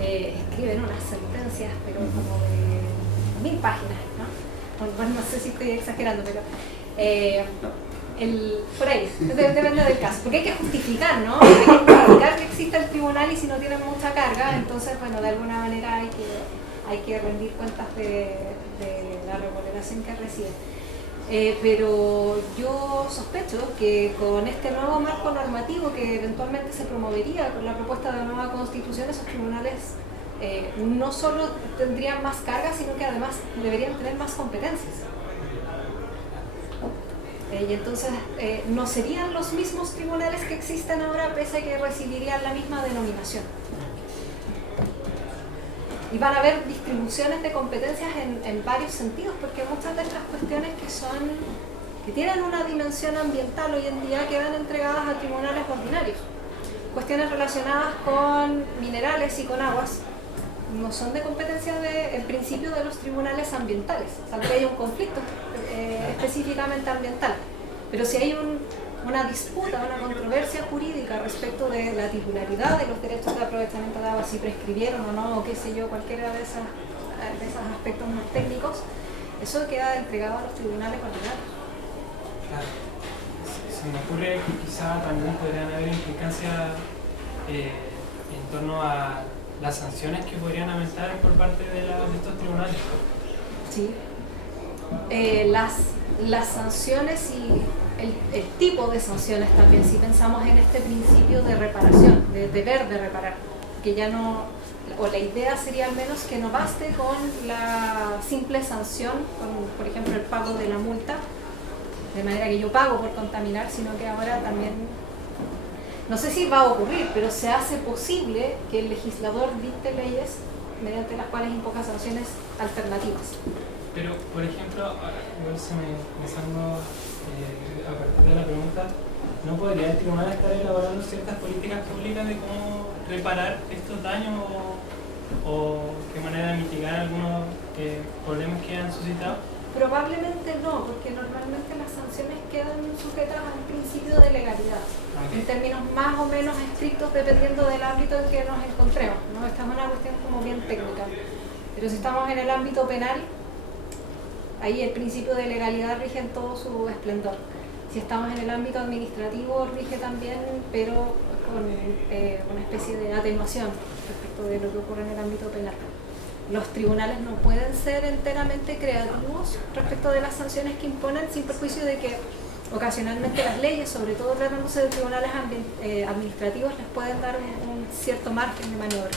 escriben unas sentencias pero como de 1000 páginas, ¿no? Bueno, no sé si estoy exagerando, pero por ahí, depende del caso, porque hay que justificar, ¿no? Hay que justificar que existe el tribunal, y si no tienen mucha carga, entonces, bueno, de alguna manera hay que rendir cuentas de la remuneración que reciben. Pero yo sospecho que con este nuevo marco normativo que eventualmente se promovería con la propuesta de nueva constitución, esos tribunales no solo tendrían más carga, sino que además deberían tener más competencias. Y entonces no serían los mismos tribunales que existen ahora, pese a que recibirían la misma denominación. Y van a haber distribuciones de competencias en varios sentidos, porque muchas de estas cuestiones que tienen una dimensión ambiental hoy en día quedan entregadas a tribunales ordinarios. Cuestiones relacionadas con minerales y con aguas no son de competencia en principio de los tribunales ambientales, salvo que haya un conflicto específicamente ambiental. Pero si hay una disputa, una controversia jurídica respecto de la titularidad de los derechos de aprovechamiento de agua, si prescribieron o no, o qué sé yo, cualquiera de esos aspectos más técnicos, eso queda entregado a los tribunales ordinarios. Claro. Se me ocurre que quizá también podrían haber implicancias en torno a las sanciones que podrían aumentar por parte de estos tribunales. Sí. Las sanciones y el tipo de sanciones también, si pensamos en este principio de reparación, de deber de reparar, que ya no, o la idea sería al menos que no baste con la simple sanción, con, por ejemplo, el pago de la multa, de manera que yo pago por contaminar, sino que ahora también, no sé si va a ocurrir, pero se hace posible que el legislador dicte leyes mediante las cuales invoca sanciones alternativas. Pero, por ejemplo, igual se me pensando a partir de la pregunta, ¿no podría el tribunal estar elaborando ciertas políticas públicas de cómo reparar estos daños o qué manera de mitigar algunos problemas que han suscitado? Probablemente no, porque normalmente las sanciones quedan sujetas a un principio de legalidad, en términos más o menos estrictos dependiendo del ámbito en que nos encontremos, ¿no? Esta es una cuestión como bien técnica, pero si estamos en el ámbito penal, ahí el principio de legalidad rige en todo su esplendor. Si estamos en el ámbito administrativo, rige también, pero con una especie de atenuación respecto de lo que ocurre en el ámbito penal. Los tribunales no pueden ser enteramente creativos respecto de las sanciones que imponen, sin perjuicio de que ocasionalmente las leyes, sobre todo tratándose de tribunales administrativos, les pueden dar un cierto margen de maniobra.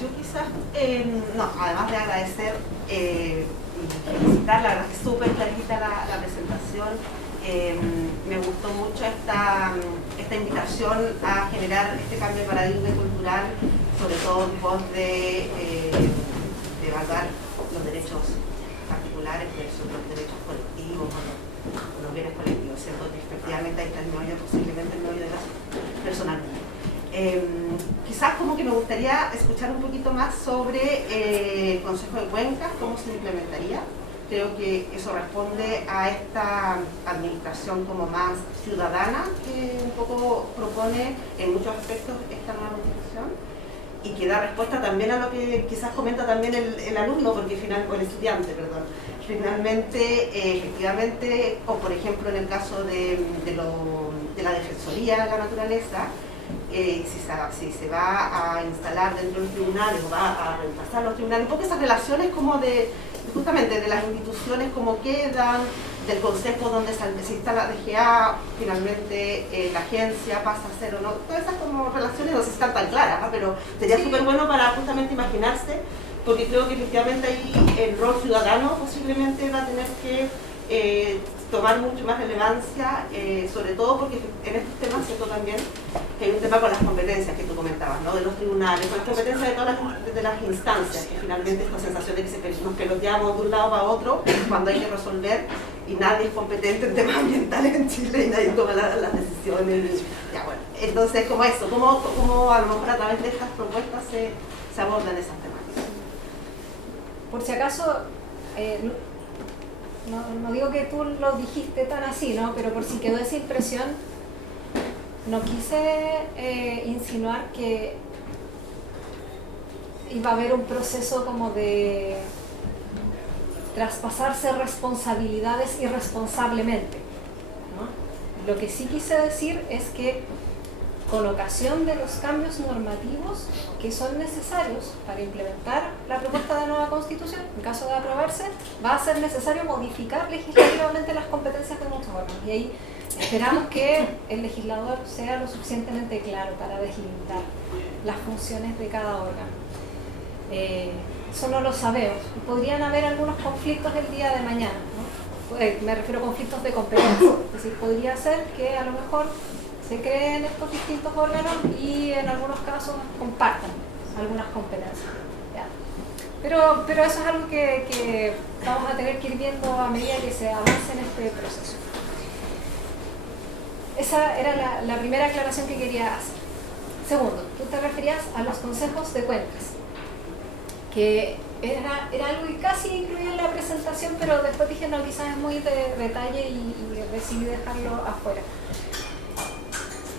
Yo quizás, además de agradecer y felicitar, la verdad que es súper clarita la presentación. Me gustó mucho esta invitación a generar este cambio de paradigma cultural, sobre todo en pos de evaluar los derechos particulares versus los derechos colectivos o los bienes colectivos, ¿cierto? Que efectivamente ahí está el meollo, posiblemente el meollo de las personas. Quizás como que me gustaría escuchar un poquito más sobre el Consejo de Cuencas, cómo se implementaría. Creo que eso responde a esta administración como más ciudadana que un poco propone en muchos aspectos esta nueva constitución, y que da respuesta también a lo que quizás comenta también el alumno, o el estudiante, perdón. Finalmente, efectivamente, o por ejemplo en el caso de la Defensoría de la Naturaleza, si se va a instalar dentro de los tribunales o va a reemplazar los tribunales, porque esas relaciones como justamente de las instituciones como quedan, del consejo donde si está la DGA, finalmente la agencia pasa a ser o no, todas esas como relaciones no sé si están tan claras, ¿no? Pero sería súper bueno para justamente imaginarse, porque creo que efectivamente ahí el rol ciudadano posiblemente va a tener que tomar mucho más relevancia, sobre todo porque en estos temas siento también que hay un tema con las competencias que tú comentabas, ¿no? De los tribunales, con las competencias de todas las instancias, que finalmente esta sensación de que nos peloteamos de un lado para otro cuando hay que resolver y nadie es competente en temas ambientales en Chile y nadie toma las decisiones. Ya, bueno. Entonces, como eso, ¿cómo a lo mejor a través de estas propuestas se abordan esas temáticas? Por si acaso, no digo que tú lo dijiste tan así, ¿no? Pero por si quedó esa impresión, no quise insinuar que iba a haber un proceso como de traspasarse responsabilidades irresponsablemente, ¿no? Lo que sí quise decir es que con ocasión de los cambios normativos que son necesarios para implementar la propuesta de nueva Constitución, en caso de aprobarse, va a ser necesario modificar legislativamente las competencias de muchos órganos. Y ahí esperamos que el legislador sea lo suficientemente claro para delimitar las funciones de cada órgano. Eso no lo sabemos. Podrían haber algunos conflictos el día de mañana, ¿no? Me refiero a conflictos de competencia. Es decir, podría ser que a lo mejor se creen estos distintos órganos y en algunos casos compartan algunas competencias. ¿Ya? Pero eso es algo que vamos a tener que ir viendo a medida que se avance en este proceso. Esa era la primera aclaración que quería hacer. Segundo, tú te referías a los consejos de cuencas, que era algo que casi incluía en la presentación, pero después dije, no, quizás es muy de detalle y decidí dejarlo afuera.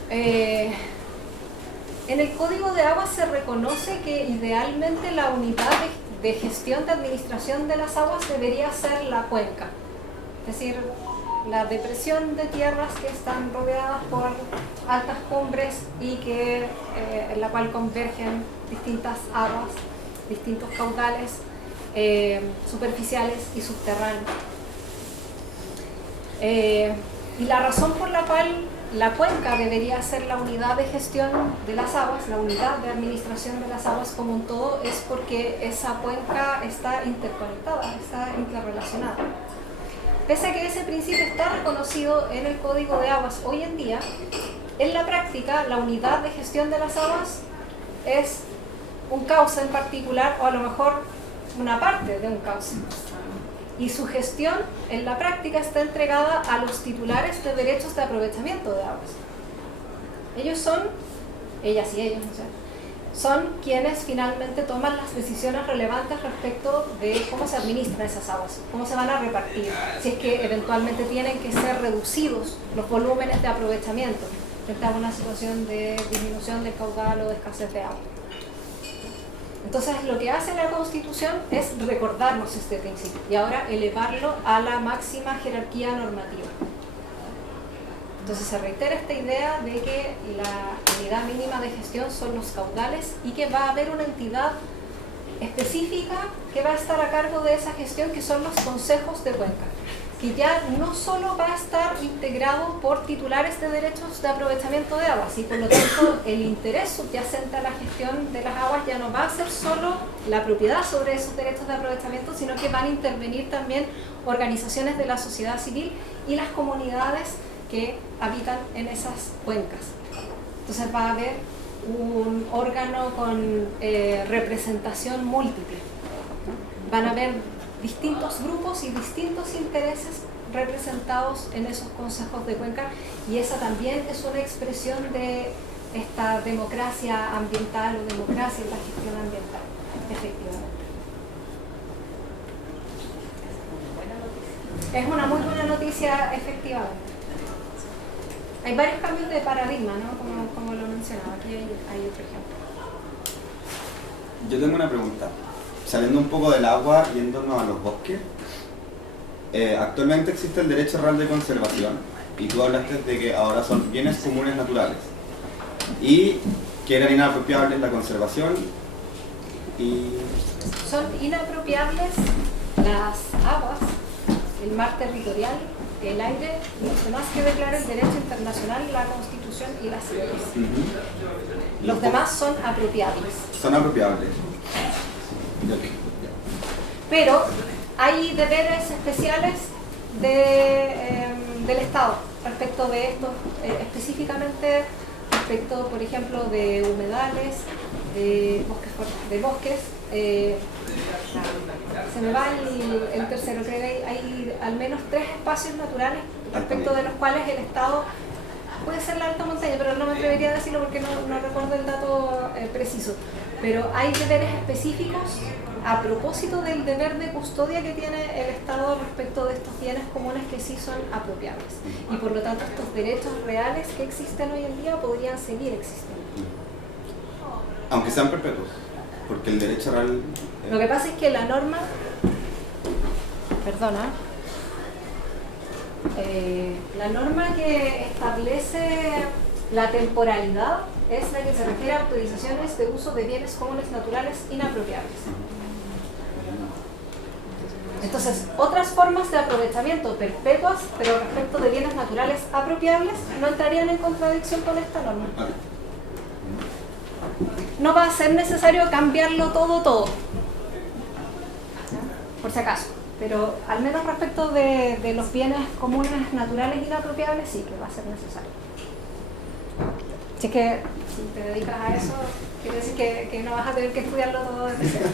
En el Código de Aguas se reconoce que idealmente la unidad de gestión de administración de las aguas debería ser la cuenca, es decir, la depresión de tierras que están rodeadas por altas cumbres y en la cual convergen distintas aguas, distintos caudales superficiales y subterráneos. Y la razón por la cual la cuenca debería ser la unidad de gestión de las aguas, la unidad de administración de las aguas como un todo, es porque esa cuenca está interconectada, está interrelacionada. Pese a que ese principio está reconocido en el Código de Aguas hoy en día, en la práctica la unidad de gestión de las aguas es un cauce en particular o a lo mejor una parte de un cauce. Y su gestión en la práctica está entregada a los titulares de derechos de aprovechamiento de aguas. Ellas y ellos, son quienes finalmente toman las decisiones relevantes respecto de cómo se administran esas aguas, cómo se van a repartir, si es que eventualmente tienen que ser reducidos los volúmenes de aprovechamiento frente a una situación de disminución del caudal o de escasez de agua. Entonces, lo que hace la Constitución es recordarnos este principio y ahora elevarlo a la máxima jerarquía normativa. Entonces, se reitera esta idea de que la unidad mínima de gestión son los caudales y que va a haber una entidad específica que va a estar a cargo de esa gestión, que son los consejos de cuenca, que ya no solo va a estar integrado por titulares de derechos de aprovechamiento de aguas y por lo tanto el interés subyacente a la gestión de las aguas ya no va a ser solo la propiedad sobre esos derechos de aprovechamiento, sino que van a intervenir también organizaciones de la sociedad civil y las comunidades que habitan en esas cuencas. Entonces va a haber un órgano con representación múltiple, ¿no? Van a haber distintos grupos y distintos intereses representados en esos consejos de cuenca, y esa también es una expresión de esta democracia ambiental o democracia en la gestión ambiental, efectivamente. Es una muy buena noticia, efectivamente. Hay varios cambios de paradigma, ¿no? Como lo mencionaba, aquí hay otro ejemplo. Yo tengo una pregunta. Saliendo un poco del agua, yéndonos a los bosques, actualmente existe el derecho real de conservación y tú hablaste de que ahora son bienes comunes naturales y que eran inapropiables la conservación y... Son inapropiables las aguas el mar territorial, el aire y los demás que declara el derecho internacional, la Constitución y las leyes. Los demás son apropiables. Son apropiables. Pero hay deberes especiales del Estado respecto de estos, específicamente respecto, por ejemplo, de humedales, de bosques. Se me va el tercero, creo que hay al menos 3 espacios naturales respecto de los cuales el Estado, puede ser la alta montaña, pero no me atrevería a decirlo porque no recuerdo el dato preciso, pero hay deberes específicos a propósito del deber de custodia que tiene el Estado respecto de estos bienes comunes que sí son apropiables, y por lo tanto estos derechos reales que existen hoy en día podrían seguir existiendo. Aunque sean perpetuos, porque el derecho real... Lo que pasa es que la norma, la norma que establece la temporalidad es la que se refiere a autorizaciones de uso de bienes comunes naturales inapropiables. Entonces, otras formas de aprovechamiento perpetuas, pero respecto de bienes naturales apropiables, no entrarían en contradicción con esta norma. No va a ser necesario cambiarlo todo, por si acaso, pero al menos respecto de los bienes comunes naturales inapropiables sí que va a ser necesario. Así que si te dedicas a eso, quiere decir que no vas a tener que estudiarlo todo desde cero.